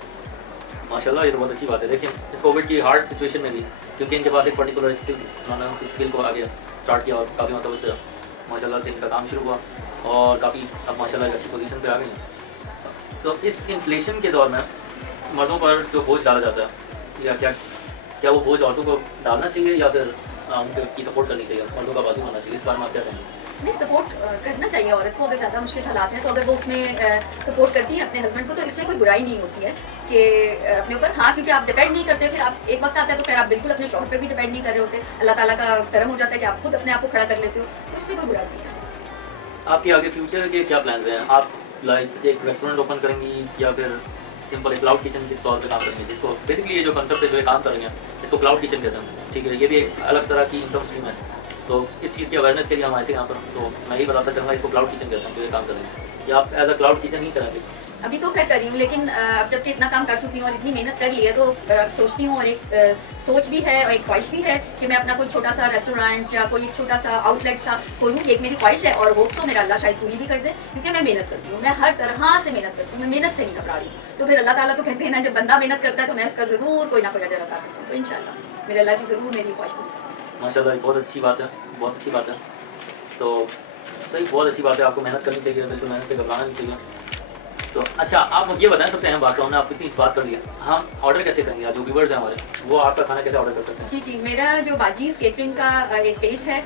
माशाल्लाह ये तो बहुत अच्छी बात है। देखिए इस कोविड की हार्ड सिचुएशन में भी क्योंकि इनके पास एक पर्टिकुलर स्किल, उन्होंने उस स्किल को आगे स्टार्ट किया और काफ़ी मतलब उससे माशाल्लाह से इनका काम शुरू हुआ और काफ़ी अब माशाल्लाह एक अच्छी पोजीशन पे आ गई। तो इस इन्फ्लेशन के दौर में मर्दों पर जो बोझ डाला जाता है या क्या वो बोझ औरतों को डालना चाहिए या फिर उनकी सपोर्ट करनी चाहिए, मर्दों का बाजू होना चाहिए, इस बारे में आप क्या कहेंगे? नहीं, सपोर्ट करना चाहिए औरत को, अगर ज़्यादा मुश्किल हालात हैं तो अगर वो उसमें सपोर्ट करती है अपने हस्बैंड को तो इसमें कोई बुराई नहीं होती है कि अपने ऊपर, हाँ क्योंकि आप डिपेंड नहीं करते, फिर आप एक वक्त आता है तो फिर आप बिल्कुल अपने शौहर पे भी डिपेंड नहीं कर रहे होते, अल्लाह ताला का करम हो जाता है कि आप खुद अपने आप को खड़ा कर लेते हो, तो इसमें कोई बुराई नहीं है। आपके आगे फ्यूचर के क्या प्लान हैं? आप लाइक एक रेस्टोरेंट ओपन करेंगी या फिर सिंपल एक क्लाउड किचन के तौर पे काम करेंगे, जिसको बेसिकली ये जो कंसेप्ट है जो ये काम कर रही हैं इसको क्लाउड किचन कहते हैं, ठीक है? ये भी एक अलग तरह की इनकम स्ट्रीम है, तो इस चीज़ की अवेयरनेस के लिए हम आए थे यहाँ पर, तो मैं ही बताता चलूँगा इसको क्लाउड किचन कहते हैं जो ये काम कर रहे हैं, या आप एज अ क्लाउड किचन ही करेंगे? अभी तो खैर कर रही हूँ, लेकिन अब जबकि इतना काम कर चुकी हूँ और इतनी मेहनत कर ली है, तो सोचती हूँ और एक सोच भी है और एक ख्वाहिश भी है कि मैं अपना कोई छोटा सा रेस्टोरेंट या कोई छोटा सा आउटलेट सा खोलूँ। एक मेरी ख्वाहिश है और होप तो मेरा अल्लाह शायद पूरी भी कर दे, क्योंकि मैं मेहनत करती हूँ, मैं हर तरह से मेहनत करती हूँ, मैं मेहनत से नहीं घबरा रही हूँ। तो फिर अल्लाह ताला तो कहते हैं ना, जब बंदा मेहनत करता है तो मैं उसका ज़रूर कोई ना कोई अजर अता करता हूँ। तो इंशाल्लाह मेरे अल्लाह की ज़रूर मेरी ख्वाहिश पूरी करें। माशाल्लाह, बहुत अच्छी बात है, बहुत अच्छी बात है। तो सही, बहुत अच्छी बात है, आपको मेहनत करनी चाहिए, बिल्कुल मेहनत से घबराना नहीं चाहिए। तो अच्छा, आप मुझे ये बताएं, सबसे अहम बात, हमने आपको इतनी बात कर दी है, हम ऑर्डर कैसे करेंगे? जो व्यूवर्स हैं हमारे, वो आपका खाना कैसे ऑर्डर कर सकते हैं? जी जी, मेरा जो बाजीज़ केटरिंग का एक पेज है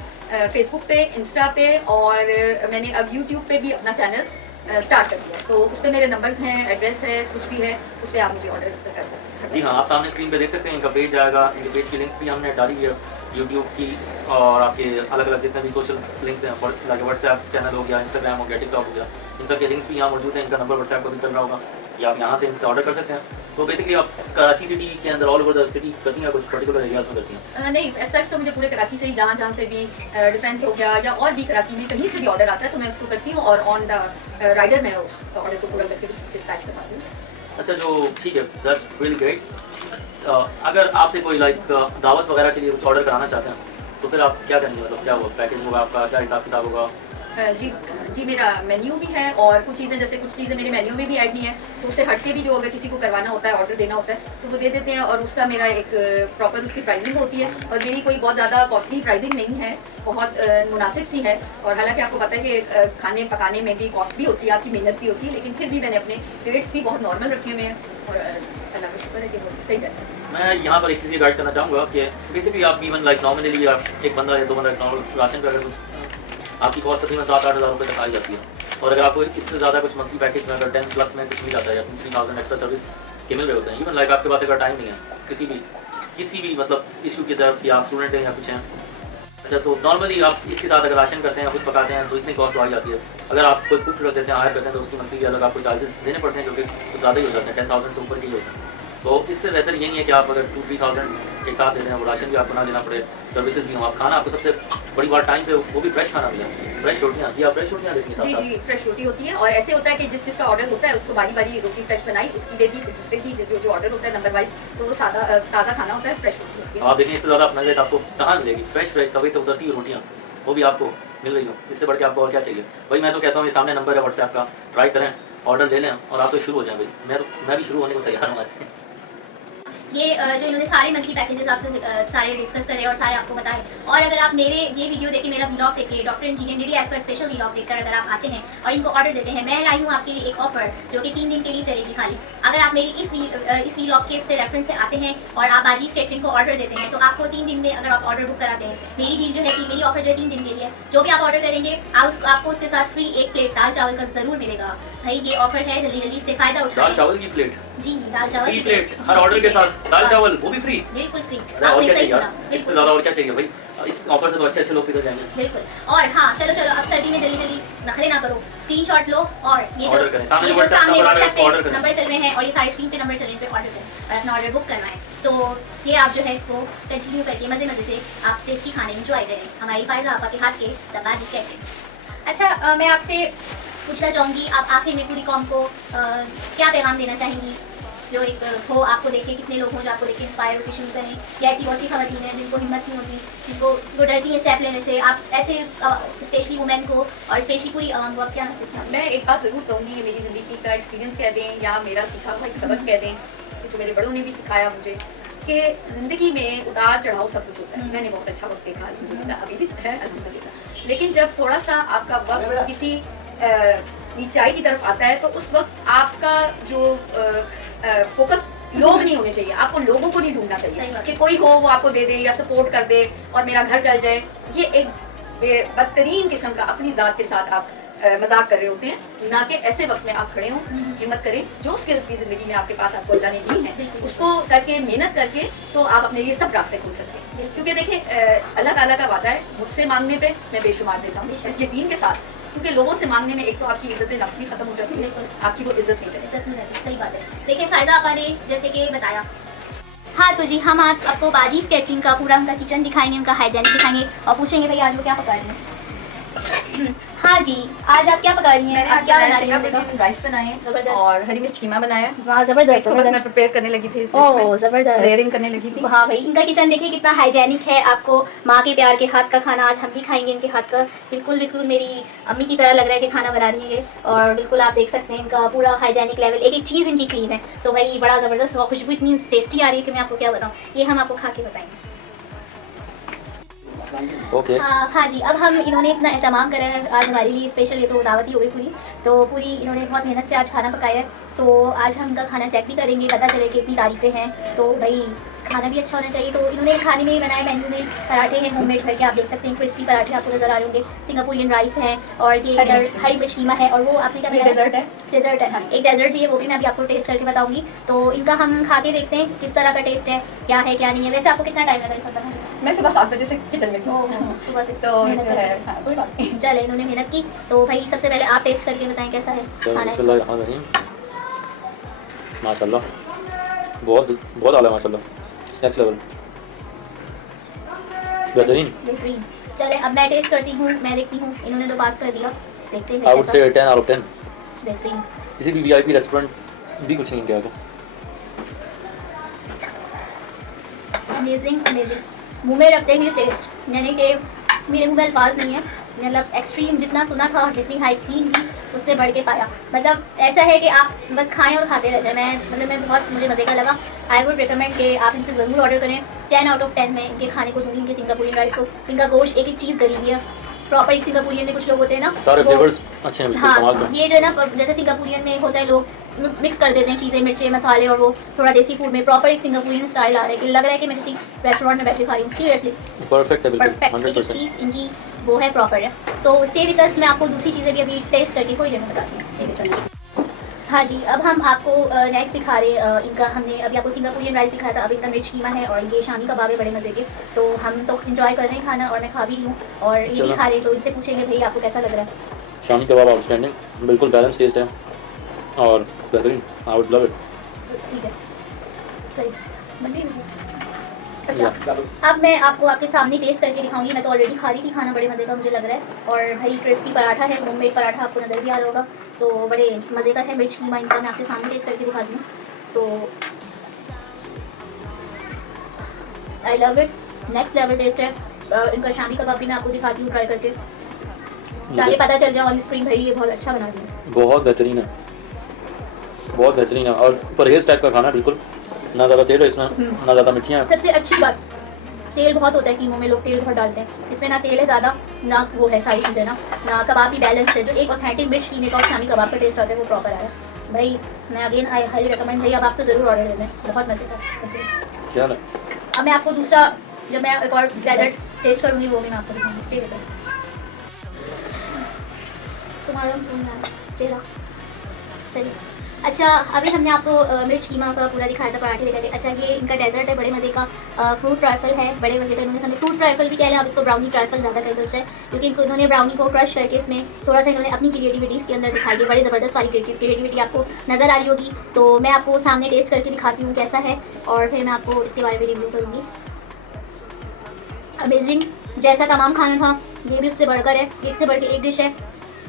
फेसबुक पे, इंस्टा पे, और मैंने अब यूट्यूब पे भी अपना चैनल स्टार्ट कर दिया है। तो उस पर मेरे नंबर्स हैं, एड्रेस है, कुछ भी है, उस पर आप मुझे ऑर्डर कर सकते हैं। जी हाँ, आप सामने स्क्रीन पे देख सकते हैं, इनका पेज आएगा, इनके पेज की लिंक भी हमने डाली हुई है यूट्यूब की, और आपके अलग अलग जितने भी सोशल लिंक्स हैं, व्हाट्सएप चैनल हो गया, इंस्टाग्राम हो गया, टिकटॉक हो गया, इन सब के लिंक्स भी यहाँ मौजूद हैं। इनका नंबर व्हाट्सएप पर भी चल रहा होगा, या आप यहाँ से इनसे ऑर्डर कर सकते हैं। तो बेसिकली आप कराची सिटी के अंदर ऑल ओवर द सिटी करती हैं, कुछ पर्टिकुलर एरियाज में करती हैं? नहीं, सच तो मुझे पूरे कराची से ही, जहाँ जहाँ से भी डिफेंस हो गया या और भी कराची में कहीं से भी ऑर्डर आता है तो मैं उसको करती हूँ, और ऑन द राइडर मैं उस ऑर्डर को पूरा करके डिस्पैच करवाती हूँ। अच्छा, जो ठीक है, दैट्स रियली ग्रेट। अगर आपसे कोई दावत वगैरह के लिए कुछ ऑर्डर कराना चाहते हैं तो फिर आप क्या करेंगे? मतलब क्या वो पैकेज होगा आपका, क्या हिसाब किताब होगा? जी जी, मेरा मेन्यू भी है, और कुछ चीज़ें मेरे मेन्यू में भी ऐड नहीं है, तो उससे हट के भी जो अगर किसी को करवाना होता है, ऑर्डर देना होता है, तो वो दे देते हैं, और उसका मेरा एक प्रॉपर उसकी प्राइसिंग होती है, और मेरी कोई बहुत ज़्यादा कॉस्टली प्राइसिंग नहीं है, बहुत मुनासिब सी है। और हालांकि आपको पता है कि खाने पकाने में भी कॉस्ट भी होती है, आपकी मेहनत भी होती है, लेकिन फिर भी मैंने अपने रेट्स भी बहुत नॉर्मल रखे हुए हैं, और अल्लाह का शुक्र है कि वो सही रहता है। मैं यहाँ पर एक चीज़ गाइड करना चाहूँगा कि बेसिकली आप इवन लाइक नॉर्मली आप एक बंदा या दो बंदा राशन पे अगर आपकी कॉस्ट तकरीबन 7-8 हज़ार रुपये तक आ जाती है, और अगर आपको इससे ज़्यादा कुछ मंथली पैकेज में अगर 10 प्लस में कुछ मिल जाता है या 3,000 एक्स्ट्रा सर्विस के मिल रहे होते हैं, इवन लाइक आपके पास अगर टाइम नहीं है किसी भी मतलब इशू की तरफ, या आप स्टूडेंट हैं या कुछ हैं, अच्छा, तो नॉर्मली आप इसके साथ अगर राशन करते हैं या कुछ पकाते हैं तो इतनी कॉस्ट आ जाती है। अगर आप कोई कुक रख देते हैं, हायर करते हैं, तो उसकी मंथली अलग आपको चार्जेस देने पड़ते हैं, जो कि कुछ ज़्यादा ही हो जाते हैं, 10,000 से ऊपर के ही होते हैं। तो इससे बेहतर यही है कि आप अगर 2-3,000 एक साथ देते हैं, वो राशन भी आपको ना देना पड़े, सर्विसेज भी हो, आप खाना आपको सबसे बड़ी बात टाइम पे वो भी फ्रेश खाना मिले, फ्रेश रोटियाँ। जी, आप फ्रेश रोटियाँ देती हैं? जी, फ्रेश रोटी होती है, और ऐसे होता है कि जिसका ऑर्डर होता है उसको बारी बारी रोटी फ्रेश बनाई, उसकी दे दी, फिर दूसरे की जो ऑर्डर होता है नंबर वाइज, तो वो ताज़ा खाना होता है, फ्रेश रोटी होती है। आप देखिए, इससे ज़्यादा अपना रेट आपको कहाँ मिलेगी? फ्रेश तभी से उतरती हुई रोटियाँ, वो भी आपको मिल रही हो, इससे बढ़ के आपको और क्या चाहिए? भाई मैं तो कहता हूँ, ये सामने नंबर है व्हाट्सएप का, ट्राई करें, ऑर्डर ले लें, और आप तो शुरू हो जाएं। भाई मैं भी शुरू होने को तैयार हूँ आज से। ये जो इन्होंने सारे मंथली पैकेजेस आपसे सारे डिस्कस करे और सारे आपको बताए, और अगर आप मेरे ये वीडियो देखें, मेरा व्लॉग देखें, डॉक्टर इंजीनियर डीडी एस का स्पेशल व्लॉग देखकर अगर आप आते हैं और इनको ऑर्डर देते हैं, मैं लाई हूँ आपके लिए एक ऑफर जो कि 3 दिन के लिए चलेगी खाली। अगर आप मेरी इस व्लॉग के से रेफरेंस से आते हैं और आप बाजीज़ केटरिंग को ऑर्डर देते हैं, तो आपको 3 दिन में अगर आप ऑर्डर बुक कराते हैं, मेरी डील जो है कि मेरी ऑफर जो है 3 दिन के लिए, जो भी आप ऑर्डर करेंगे आपको उसके साथ फ्री 1 प्लेट दाल चावल का ज़रूर मिलेगा। भाई ये ऑफर है, जल्दी इससे फ़ायदा उठाएं। दाल चावल की प्लेट? जी, दाल चावल की प्लेट हर ऑर्डर के साथ, दाल चावल वो भी फ्री? बिल्कुल फ्री। और क्या चाहिए? इससे ज़्यादा और क्या चाहिए भाई? इस ऑफर से तो अच्छे लोग पिघल जाएंगे। बिल्कुल। और हाँ, चलो अब सर्दी में जल्दी नखरे ना करो, स्क्रीनशॉट लो और ये जो सामने व्हाट्सएप पे नंबर चल रहे हैं और ये सारे स्क्रीन पे नंबर चल रहे हैं, पे ऑर्डर करें और अपना ऑर्डर बुक करवाएं। तो ये आप जो है इसको कंटिन्यू करके मज़े से आप टेस्टी खाने एंजॉय करें हमारी फायदा आपा के हाथ के दबाजी कैटरिंग। अच्छा, मैं आपसे पूछना चाहूँगी, आप आखिर में पूरी कौम को क्या पैगाम देना चाहेंगी? जो एक हो, आपको देख के कितने लोग हों जो आपको देख के इंस्पायर होकर शुरू करें, या ऐसी बहुत सी खवातीन हैं जिनको हिम्मत नहीं होती, जिनको डरती है स्टेप लेने से, आप ऐसे स्पेशली वुमेन को और स्पेशली पूरी आवाम को आप क्या मैसेज दें? मैं एक बात ज़रूर कहूँगी, ये मेरी ज़िंदगी का एक्सपीरियंस कह दें या मेरा सीखा हुआ एक सबक कह दें, जो मेरे बड़ों ने भी सिखाया मुझे, कि ज़िंदगी में उतार चढ़ाव सब कुछ होता है। मैंने बहुत अच्छा वक्त देखा अल्हम्दुलिल्लाह, अभी भी है अल्हम्दुलिल्लाह, लेकिन जब थोड़ा सा आपका वक्त किसी नीचाई की तरफ आता है, तो उस वक्त आपका जो फोकस लोग नहीं होने चाहिए, आपको लोगों को नहीं ढूंढना चाहिए कि कोई हो वो आपको दे दे या सपोर्ट कर दे और मेरा घर चल जाए। ये एक बदतरीन किस्म का अपनी ज़ात के साथ आप मजाक कर रहे होते हैं, ना कि ऐसे वक्त में आप खड़े हों, हिम्मत करें, जो स्किल्स की ज़िंदगी में आपके पास आपको अल्लाह ने दी है उसको करके, मेहनत करके, तो आप अपने लिए सब रास्ते खोल सकते हैं। क्योंकि देखिए, अल्लाह ताला का वादा है, मुझसे मांगने पे मैं बेशुमार देता हूँ, इस यकीन के साथ, क्योंकि लोगों से मांगने में एक तो आपकी इज्जत नफ्स भी खत्म हो जाती है, आपकी वो इज्जत नहीं रहती। सही बात है। देखिए, फ़ायदा आपा ने जैसे कि बताया। हाँ, तो जी हम आपको बाजीज़ केटरिंग का पूरा उनका किचन दिखाएंगे, उनका हाइजेनिक दिखाएंगे और पूछेंगे भाई आज वो क्या पका रहे हैं। हाँ जी, आज आप क्या पका रही हैं? मैंने आप क्या बना रही हैं? सिंगापुरी राइस बनाए हैं जबरदस्त। और हरी मिर्च कीमा बनाया है। वाह जबरदस्त इसको बस मैं प्रिपेयर करने लगी थी, ओह जबरदस्त। लेयरिंग करने लगी थी। हाँ भाई, इनका किचन देखिए कितना हाइजेनिक है। आपको माँ के प्यार के हाथ का खाना आज हम भी खाएंगे इनके हाथ का। बिल्कुल बिल्कुल मेरी अम्मी की तरह लग रहा है कि खाना बना रही है ये। और बिल्कुल आप देख सकते हैं इनका पूरा हाइजेनिक लेवल, एक एक चीज़ इनकी क्लीन है। तो भाई बड़ा ज़बरदस्त, खुशबू इतनी टेस्टी आ रही है कि मैं आपको क्या बताऊँ। ये हम आपको खा के बताएंगे। ओके हाँ जी, अब हम इन्होंने इतना एहतमाम करा है आज हमारे लिए स्पेशल, ये तो दावत ही हो गई पूरी। तो पूरी इन्होंने बहुत मेहनत से आज खाना पकाया है। तो आज हम इनका खाना चेक भी करेंगे, पता चले कि इतनी तारीफ़ें हैं तो भाई खाना भी अच्छा होना चाहिए। तो इन्होंने खाने में बनाए मेन्यू में पराठे हैं होममेड घर के, आप देख सकते हैं क्रिस्पी पराठे आपको नज़र आ रहे होंगे। सिंगापुरियन राइस है और ये इधर हरी मिर्च कीमा है। और वो आपने क्या बताया? डेजर्ट है। डेजर्ट है, एक डेजर्ट भी है, वो भी मैं अभी आपको टेस्ट करके बताऊंगी। तो इनका हम खा के देखते हैं किस तरह का टेस्ट है, क्या है क्या नहीं है। वैसे आपको कितना टाइम लगा इस सब बनाने में? मैं सुबह 7 बजे से किचन में थी। सुबह से तो मेहनत जो कर है रहे हैं। हाँ, कोई बात नहीं। चले इन्होंने मेहनत की। तो भाई सबसे पहले आप टेस्ट करके बताएं कैसा है खाना। बिस्मिल्लाहिर्रहमानिर्रहीम। माशाल्लाह बहुत बहुत आला माशाल्लाह, नेक्स्ट लेवल, बेहतरीन। बेहतरीन। चले अब मैं टेस्ट करती हूँ, मैं देखती हूँ। इन्होंने तो पास कर दिया, देखते हैं आई वुड कैसा। से 10 आउट ऑफ 10। बेहतरीन। किसी भी वीआईपी रेस्टोरेंट भी कुछ नहीं किया था। अमेजिंग अमेजिंग, मुंह में रखते ही टेस्ट, यानी कि मेरे मुंह में अल्फाज नहीं है। मतलब एक्सट्रीम, जितना सुना था और जितनी हाइप थी इनकी उससे बढ़ के पाया। मतलब ऐसा है कि आप बस खाएं और खाते रह जाएं। मैं बहुत मुझे मज़े का लगा। आई वुड रिकमेंड कि आप इनसे ज़रूर ऑर्डर करें। 10 आउट ऑफ 10 में इनके खाने को दूँगी, इनके सिंगापुरियन राइस को। इनका गोश्त एक एक चीज़ गली हुई है प्रॉपर। एक सिंगापुरियन में कुछ लोग होते हैं ना, सारे वो- फ्लेवर्स अच्छे हैं बिल्कुल कमाल हाँ, के। ये जो है ना, जैसे सिंगापुरियन में होता है लोग मिक्स कर देते हैं चीज़ें, मिर्चें मसाले, और वो थोड़ा देसी फूड में प्रॉपर एक सिंगापुरियन स्टाइल आ रहा है कि लग रहा है कि मैं किसी रेस्टोरेंट में बैठ के खा रही हूँ। सीरियसली परफेक्ट है बिल्कुल परफेक्ट, एक एक 100%। चीज़ इनकी वो है, प्रॉपर है। तो स्टे विद अस, मैं आपको दूसरी चीज़ें भी अभी टेस्ट करके थोड़ी देर में बताती हूँ। ठीक है चलिए। हाँ जी, अब हम आपको नेक्स्ट दिखा रहे इनका। हमने अभी आपको सिंगापुरियन राइस दिखाया था, अब इनका मिर्च कीमा है और ये शामी कबाब है बड़े मज़े के। तो हम तो इंजॉय कर रहे हैं खाना और मैं खा भी रही हूँ और ये भी चलो। खा रहे। तो इनसे पूछेंगे भाई आपको कैसा लग रहा है। शामी कबाब आउटस्टैंडिंग, बिल्कुल बैलेंस टेस्ट है और बेहतरीन। I would love it. ठीक है सही बन रही है। अच्छा, अब मैं आपको आपके सामने टेस्ट करके दिखाऊंगी। मैं तो ऑलरेडी खा रही थी खाना, बड़े मज़े का मुझे लग रहा है। और भाई क्रिस्पी पराठा है, होममेड पराठा, आपको नज़र भी आ रहा होगा। तो बड़े मज़े का है। मिर्च कीमा इनका मैं आपके सामने टेस्ट करके दिखाती हूँ। तो I love it, next level taste है। इनका शामी कबाब भी मैं आपको दिखाती हूँ ट्राई करके, ताकि पता चल जाए ऑन स्क्रीन भाई ये बहुत अच्छा बना रही है। बहुत बेहतरीन है, बहुत बेहतरीन है। और परहेज टाइप का खाना बिल्कुल, ना ज़्यादा तेल है इसमें, ना ज़्यादा मिर्चियाँ। सबसे अच्छी बात, तेल बहुत होता है कीमों में, लोग तेल बहुत डालते हैं। इसमें ना तेल है ज़्यादा, ना वो है सारी चीज़ें ना कबाब भी बैलेंस है। जो एक ऑथेंटिक मिर्च कीमे का और शामी कबाब का टेस्ट आता है वो प्रॉपर आया भाई। मैं अगेन आई हाईली रिकमेंड भाई, अब आप तो ज़रूर ऑर्डर देना, बहुत मज़े का। क्या है? अब मैं आपको दूसरा, जब मैं एक और डेजर्ट टेस्ट करूँगी वो भी मैं आपको दिखाऊँगी। Stay with us. तुम्हारा चेहरा सही। अच्छा, अभी हमने आपको मिर्च कीमा का पूरा दिखाया था, पराठे दिखाए थे। अच्छा, ये इनका डेजर्ट है बड़े मज़े का, फ्रूट ट्राइफल है बड़े मज़े का। इन्होंने हमें फ्रूट ट्राइफल भी कह लें, आप इसको ब्राउनी ट्राइफल ज़्यादा कर दो चाहे, क्योंकि इन्होंने ब्राउनी को क्रश करके इसमें थोड़ा सा इन्होंने अपनी क्रिएटिविटी इसके अंदर दिखाई है। बड़ी ज़बरदस्त वाली क्रिएटिविटी आपको नज़र आ रही होगी। तो मैं आपको सामने टेस्ट करके दिखाती हूँ कैसा है और फिर मैं आपको इसके बारे में रिव्यू करूँगी। अमेजिंग, जैसा तमाम खाना था ये भी उससे बढ़कर है, एक से बढ़ के एक डिश है।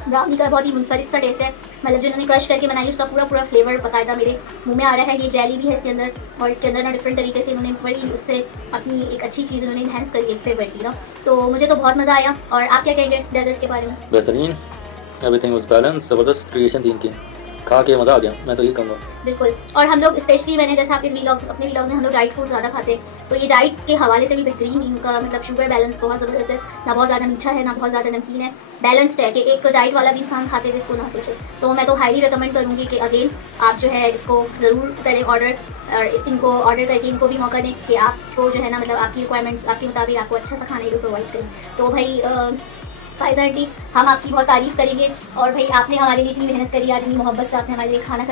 ब्राउनी का बहुत ही मुनफरिद सा टेस्ट है, मतलब जो इन्होंने क्रश करके बनाई उसका पूरा फ्लेवर बाकायदा मेरे मुंह में आ रहा है। ये जेली भी है इसके अंदर, और इसके अंदर ना डिफरेंट तरीके से इन्होंने बड़ी उससे अपनी एक अच्छी चीज़ इन्होंने इन्हेंस करी है फ्लेवर की ना। तो मुझे तो बहुत मज़ा आया। और आप क्या कहेंगे डेजर्ट के बारे में? बेहतरीन, एवरीथिंग वाज बैलेंस, ज़बरदस्त क्रिएशन थी इनकी, खा के मज़ा आ गया, मैं तो ये कहूँगा। बिल्कुल। और हम लोग स्पेशली, मैंने जैसे आपके व्लॉग्स, अपने व्लॉग्स में हम लोग डाइट फूड ज़्यादा खाते हैं, तो ये डाइट के हवाले से भी बेहतरीन इनका मतलब शुगर बैलेंस बहुत ज़बरदस्त है। ना बहुत ज़्यादा मीठा है, ना बहुत ज़्यादा नमकीन है, बैलेंस्ड है कि एक डाइट वाला भी इंसान खाते हुए इसको ना सोचे। तो मैं तो हाईली रिकमेंड करूँगी कि अगेन आप जो है इसको ज़रूर करें ऑर्डर, और इनको ऑर्डर करके इनको भी मौका दें कि आपको जो है ना, मतलब आपकी रिक्वायरमेंट्स आपके मुताबिक आपको अच्छा सा खाने को प्रोवाइड करें। तो भाई फाइज़ा आंटी, हम आपकी बहुत तारीफ़ करेंगे। और भाई आपने हमारे लिए इतनी मेहनत करी, आज इतनी मोहब्बत से आपने हमारे लिए खाना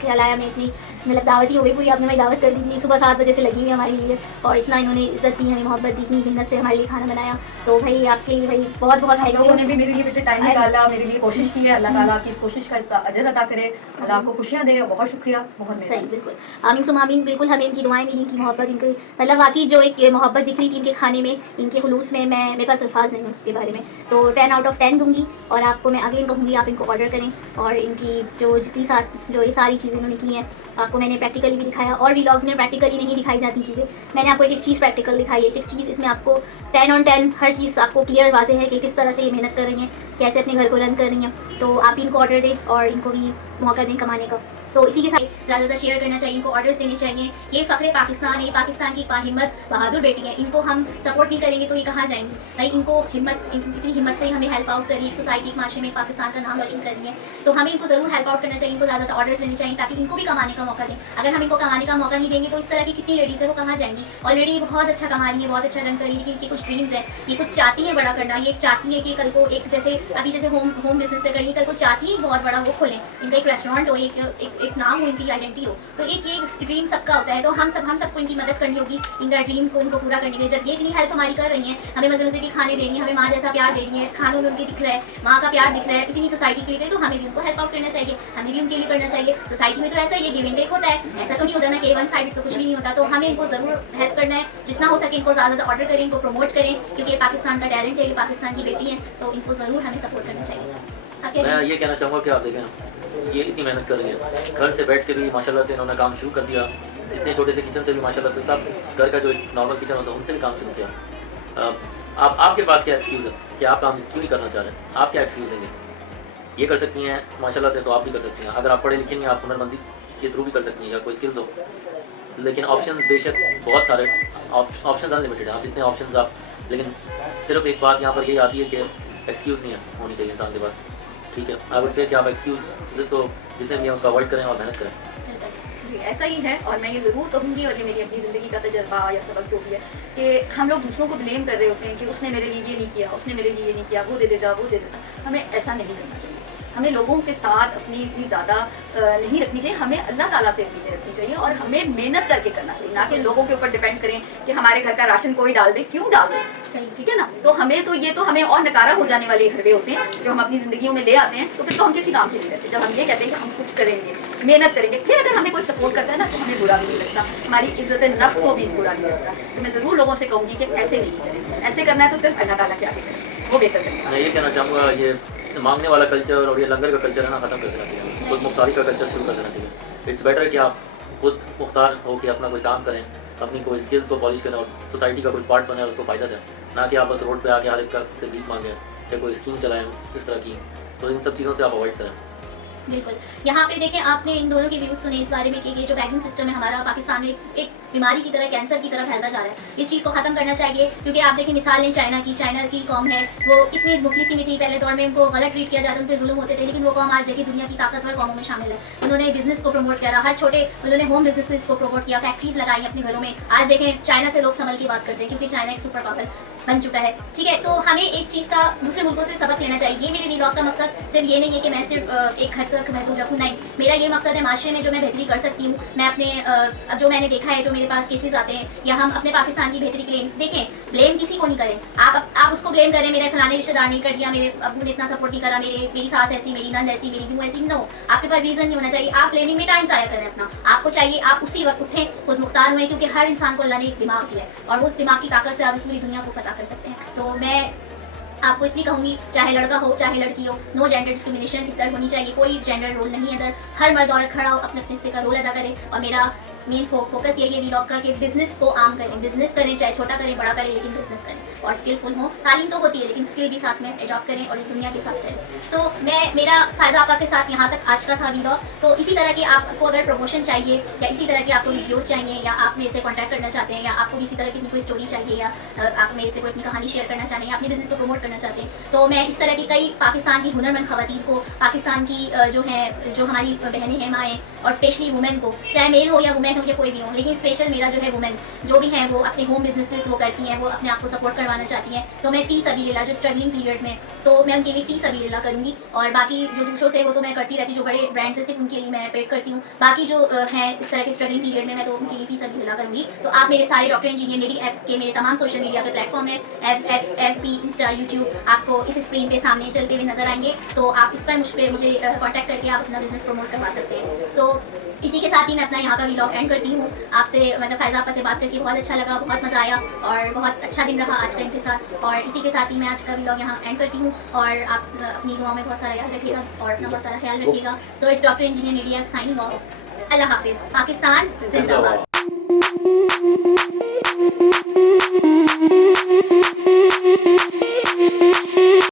खिलाया। मैं इतनी मतलब दावत ही हो गई पूरी, आपने हमारी दावत कर दी थी, सुबह 7 बजे से लगी हुई हमारे लिए, और इतना इन्होंने इज्जत दी, हमें मोहब्बत दी, इतनी मेहनत से हमारे लिए खाना बनाया। तो भाई आपके लिए भाई बहुत बहुत आप लोगों ने भी थैंक मेरे लिए बेटे टाइम निकाला, मेरे लिए कोशिश की है। अल्लाह ताला आपकी इस कोशिश का इसका अजर अता करे, अल्लाह आपको खुशियाँ दे। बहुत शुक्रिया, बहुत सही, बिल्कुल आमीन सुम आमीन। बिल्कुल हमें इनकी दुआएं मिली, इनकी मोहब्बत, इनकी मतलब वाकई जो एक मोहब्बत दिख रही थी इनके खाने में, इनके खुलूस में, मेरे पास अल्फाज नहीं है उसके बारे में। तो तो 10 आउट ऑफ 10 दूंगी। और आपको मैं अगेन कहूँगी आप इनको ऑर्डर करें, और इनकी जो जो ये सारी चीज़ें इन्होंने की हैं आपको मैंने प्रैक्टिकली भी दिखाया, और व्लॉग्स में प्रैक्टिकली नहीं दिखाई जाती चीज़ें, मैंने आपको एक एक चीज़ प्रैक्टिकल दिखाई है, एक एक चीज़ इसमें आपको 10 on 10 हर चीज़ आपको क्लियर वाजे है कि किस तरह से ये मेहनत कर रही हैं, कैसे अपने घर को रन कर रही हैं। तो आप इनको ऑर्डर दें और इनको भी मौका दें कमाने का। तो इसी के साथ ज़्यादा शेयर करना चाहिए, इनको ऑर्डर्स देने चाहिए। ये फ़ख्र पाकिस्तान है, पाकिस्तान की हिम्मत बहादुर बेटी है, इनको हम सपोर्ट नहीं करेंगे तो ये कहाँ जाएंगी भाई। इनको इतनी हिम्मत से हमें हेल्प आउट करिए, सोसाइटी माशरे में पाकिस्तान का नाम रोशन करनी है, तो हमें इनको ज़रूर हेल्प आउट करना चाहिए, इनको ज़्यादा ऑर्डर्स देने चाहिए ताकि इनको भी कमाने का मौका दें। अगर हम इनको कमाने का मौका नहीं देंगे तो इस तरह की कितनी लेडीज़ है वो कहाँ जाएंगी। ऑलरेडी बहुत अच्छा कमा रही है, बहुत अच्छा रन कर रही है, लेकिन इनकी कुछ ड्रीम्स है, ये कुछ चाहती है बड़ा करना, ये चाहती है कि कल को एक जैसे अभी जैसे होम बिजनेस से करिए, कल को चाहती है बहुत बड़ा वो खोलें, इनका एक रेस्टोरेंट हो, एक नाम हो, इनकी आइडेंटिटी हो। तो ये ड्रीम सबका होता है, तो हम सबको इनकी मदद करनी होगी इनका ड्रीम को इनको पूरा करने के लिए। जब ये इतनी हेल्प हमारी कर रही हैं, हमें मज़े मज़े के खाने दे रही हैं, हमें माँ जैसा प्यार दे रही है, खानों में उनके दिख रहा है, माँ का प्यार दिख रहा है, इतनी सोसाइटी के लिए, तो हमें भी उनको हेल्प आउट करना चाहिए, हमें भी उनके लिए करना चाहिए। सोसाइटी में तो ऐसा ये गिव एंड टेक होता है, ऐसा तो नहीं होता ना कि वन साइड तो कुछ भी नहीं होता। तो हमें इनको ज़रूर हेल्प करना है, जितना हो सके इनको ज़्यादा ऑर्डर करें, इनको प्रमोट करें, क्योंकि ये पाकिस्तान का टैलेंट है, ये पाकिस्तान की बेटी है, तो इनको ज़रूर हमें सपोर्ट करना चाहिए। मैं ये कहना चाहूँगा कि आप देखें ये इतनी मेहनत कर रही है, घर से बैठ के भी माशाल्लाह से इन्होंने काम शुरू कर दिया, इतने छोटे से किचन से भी माशाल्लाह से सब घर का जो नॉर्मल किचन होता है उनसे भी काम शुरू किया। आपके पास क्या एक्सक्यूज़ है कि आप काम क्यों नहीं करना चाह रहे हैं? आप क्या एक्सक्यूज़ देंगे? ये कर सकती हैं माशाल्लाह से, तो आप भी कर सकती हैं। अगर आप पढ़े लिखे नहीं, आप हुनरमंदी के थ्रू भी कर सकती हैं या कोई स्किल्स हो, लेकिन ऑप्शंस बेशक बहुत सारे ऑप्शंस अनलिमिटेड हैं, आप जितने ऑप्शंस आप, लेकिन सिर्फ एक बात यहाँ पर यही आती है कि एक्सक्यूज़ नहीं है होनी चाहिए इंसान के पास। ठीक है, आई वुड से कि आप एक्सक्यूज़ जिसको जितने भी हैं उसको अवॉइड करें और मेहनत करें। जी ऐसा ही है, और मैं ये ज़रूर कहूँगी, और ये मेरी अपनी ज़िंदगी का तजर्बा या सबक जो भी है, कि हम लोग दूसरों को ब्लेम कर रहे होते हैं कि उसने मेरे लिए ये नहीं किया, उसने मेरे लिए ये नहीं किया, वो दे देता, वो दे देता। हमें ऐसा नहीं करना चाहिए, हमें लोगों के साथ अपनी इतनी ज़्यादा नहीं रखनी चाहिए, हमें अल्लाह ताला से उम्मीदें रखनी चाहिए, और हमें मेहनत करके करना चाहिए, ना कि लोगों के ऊपर डिपेंड करें कि हमारे घर का राशन कोई डाल दे, क्यों डाल दे, सही ठीक है ना। तो हमें तो ये तो हमें और नकारा हो जाने वाले हरवे होते हैं जो हम अपनी ज़िंदगियों में ले आते हैं, तो फिर तो हम किसी काम के नहीं रहते। जब हम ये कहते हैं कि हम कुछ करेंगे, मेहनत करेंगे, फिर अगर हमें कोई सपोर्ट करता है ना तो हमें बुरा भी नहीं लगता, हमारी इज्जत नफ्स को भी बुरा नहीं लगता। तो मैं ज़रूर लोगों से कहूँगी कि ऐसे नहीं करें, ऐसे करना है तो सिर्फ अल्लाह ताला के आगे करें, वो बेहतर करें। मैं ये कहना चाहूँगा ये मांगने वाला कल्चर और ये लंगर का कल्चर है ना, ख़त्म कर देना चाहिए, खुद मुख्तारी का कल्चर शुरू कर देना चाहिए। इट्स बेटर कि आप खुद मुख्तार हो कि अपना कोई काम करें, अपनी कोई स्किल्स को पॉलिश करें और सोसाइटी का कोई पार्ट बने और उसको फ़ायदा दें, ना कि आप बस रोड पे आके हर एक का से भीख मांगें या कोई स्कीम चलाएं इस तरह की। तो इन सब चीज़ों से आप अवॉइड करें। बिल्कुल, यहाँ पे देखें आपने इन दोनों के व्यूज़ सुने इस बारे में कि ये जो बैंकिंग सिस्टम है हमारा पाकिस्तान में एक बीमारी की तरह, कैंसर की तरह फैलता जा रहा है। इस चीज़ को ख़त्म करना चाहिए, क्योंकि आप देखें मिसाल लें चाइना की कौम है, वो इतनी मुखलिस में थी, पहले दौर में उनको गलत ट्रीट किया जाता, उन पर जुल्म होते थे, लेकिन वो कौम आज देखिए दुनिया की ताकतवर कौमों में शामिल है। उन्होंने बिजनेस को प्रमोट करा, हर छोटे उन्होंने होम बिजनेस को प्रमोट किया, फैक्ट्रीज लगाई अपने घरों में। आज देखें चाइना से लोग संभल की बात करते हैं, क्योंकि चाइना एक सुपर पावर बन चुका है। ठीक है, तो हमें इस चीज़ का दूसरे मुल्कों से सबक लेना चाहिए। ये मेरे व्लॉग का मकसद सिर्फ ये नहीं है कि मैं सिर्फ एक घर तक महदूद रखूँ, नहीं, मेरा ये मकसद है माशरे में जो मैं बेहतरी कर सकती हूँ, मैं अपने जो मैंने देखा है, जो मेरे पास केसेस आते हैं, या हम अपने पाकिस्तान की बेहतरी के लिए देखें, ब्लेम किसी को नहीं करें। आप उसको ब्लेम करें, मेरे फलाने रिश्तेदार नहीं कर दिया, मेरे अब्बू ने इतना सपोर्ट नहीं करा, मेरी सास ऐसी, मेरी नंद ऐसी, मेरी यूँ ऐसी, नो, आपके पास रीज़न नहीं होना चाहिए। आप ब्लेमिंग में टाइम ज़ाया करें अपना, आपको चाहिए आप उसी वक्त उठें, खुद मुख्तार हुए, क्योंकि हर इंसान को अल्लाह ने एक दिमाग दिया है, और उस दिमाग की ताकत से आप इस पूरी दुनिया को पता कर सकते हैं। तो मैं आपको इसलिए कहूँगी, चाहे लड़का हो चाहे लड़की हो, नो जेंडर डिस्क्रिमिनेशन इस तरह होनी चाहिए, कोई जेंडर रोल नहीं है इधर, हर मर्द औरत खड़ा हो, अपने अपने हिस्से का रोल अदा करे। और मेरा मेन फोकस यही है व्लॉग का कि बिजनेस को आम करें, बिजनेस करें, चाहे छोटा करें बड़ा करें, लेकिन बिजनेस करें और स्किलफुल हो। तालीम तो होती है, लेकिन स्किल भी साथ में एडॉप्ट करें और इस दुनिया के साथ चलें। तो मेरा फ़ायदा आपका के साथ यहाँ तक आज का था व्लॉग। तो इसी तरह की आपको अगर प्रमोशन चाहिए, या इसी तरह की आपको वीडियोज़ चाहिए, या आप मेरे से कॉन्टैक्ट करना चाहते हैं, या आपको इसी तरह की कोई स्टोरी चाहिए, या आप मेरे से कोई अपनी कहानी शेयर करना चाहते हैं, अपने बिजनेस को प्रमोट करना चाहते हैं, तो मैं इस तरह की कई पाकिस्तान की हुनरमंद ख़वातीन को, पाकिस्तान की जो हमारी बहनें हैं, माएँ, और स्पेशली वुमेन को, चाहे मेल हो या वुमेन हो या कोई भी हो, लेकिन स्पेशल मेरा जो है वुमेन जो भी हैं वो अपने होम बिजनेसेस वो करती हैं, वो अपने आप को सपोर्ट करवाना चाहती हैं, तो मैं फ़ी सबीलिल्लाह जो स्ट्रगलिंग पीरियड में, तो मैं उनके लिए फ़ी सबीलिल्लाह करूँगी। और बाकी जो दूसरों से वो तो मैं करती रहती हूँ, जो बड़े ब्रांड्स से सिर्फ उनके लिए मैं पेड करती हूँ। बाकी जो हैं इस तरह के स्ट्रगलिंग पीरियड में, मैं तो उनके लिए फीस अभी अदा करूँगी। तो आप मेरे सारे डॉक्टर इंजीनियर नेडी एफ के मेरे तमाम सोशल मीडिया पे प्लेटफॉर्म है, FB, इंस्टा, यूट्यूब, आपको इस स्क्रीन पे सामने चलते हुए नजर आएंगे। तो आप इस पर मुझे कॉन्टैक्ट करके आप अपना बिजनेस प्रमोट करवा सकते हैं। सो इसी के साथ ही मैं अपना यहाँ का व्लॉग एंड करती हूँ। आपसे मतलब फैज़ा आपा से बात करके बहुत अच्छा लगा, बहुत मज़ा आया और बहुत अच्छा दिन रहा आज का इनके साथ। और इसी के साथ ही मैं आज का व्लॉग यहाँ एंड करती हूँ और आप अपनी दुआ में बहुत सारा याद रखिएगा और अपना बहुत सारा ख्याल रखिएगा। सो इट्स डॉक्टर इंजीनियर नेडी एफ साइनिंग ऑफ। अल्लाह हाफिज़। पाकिस्तान जिंदाबाद।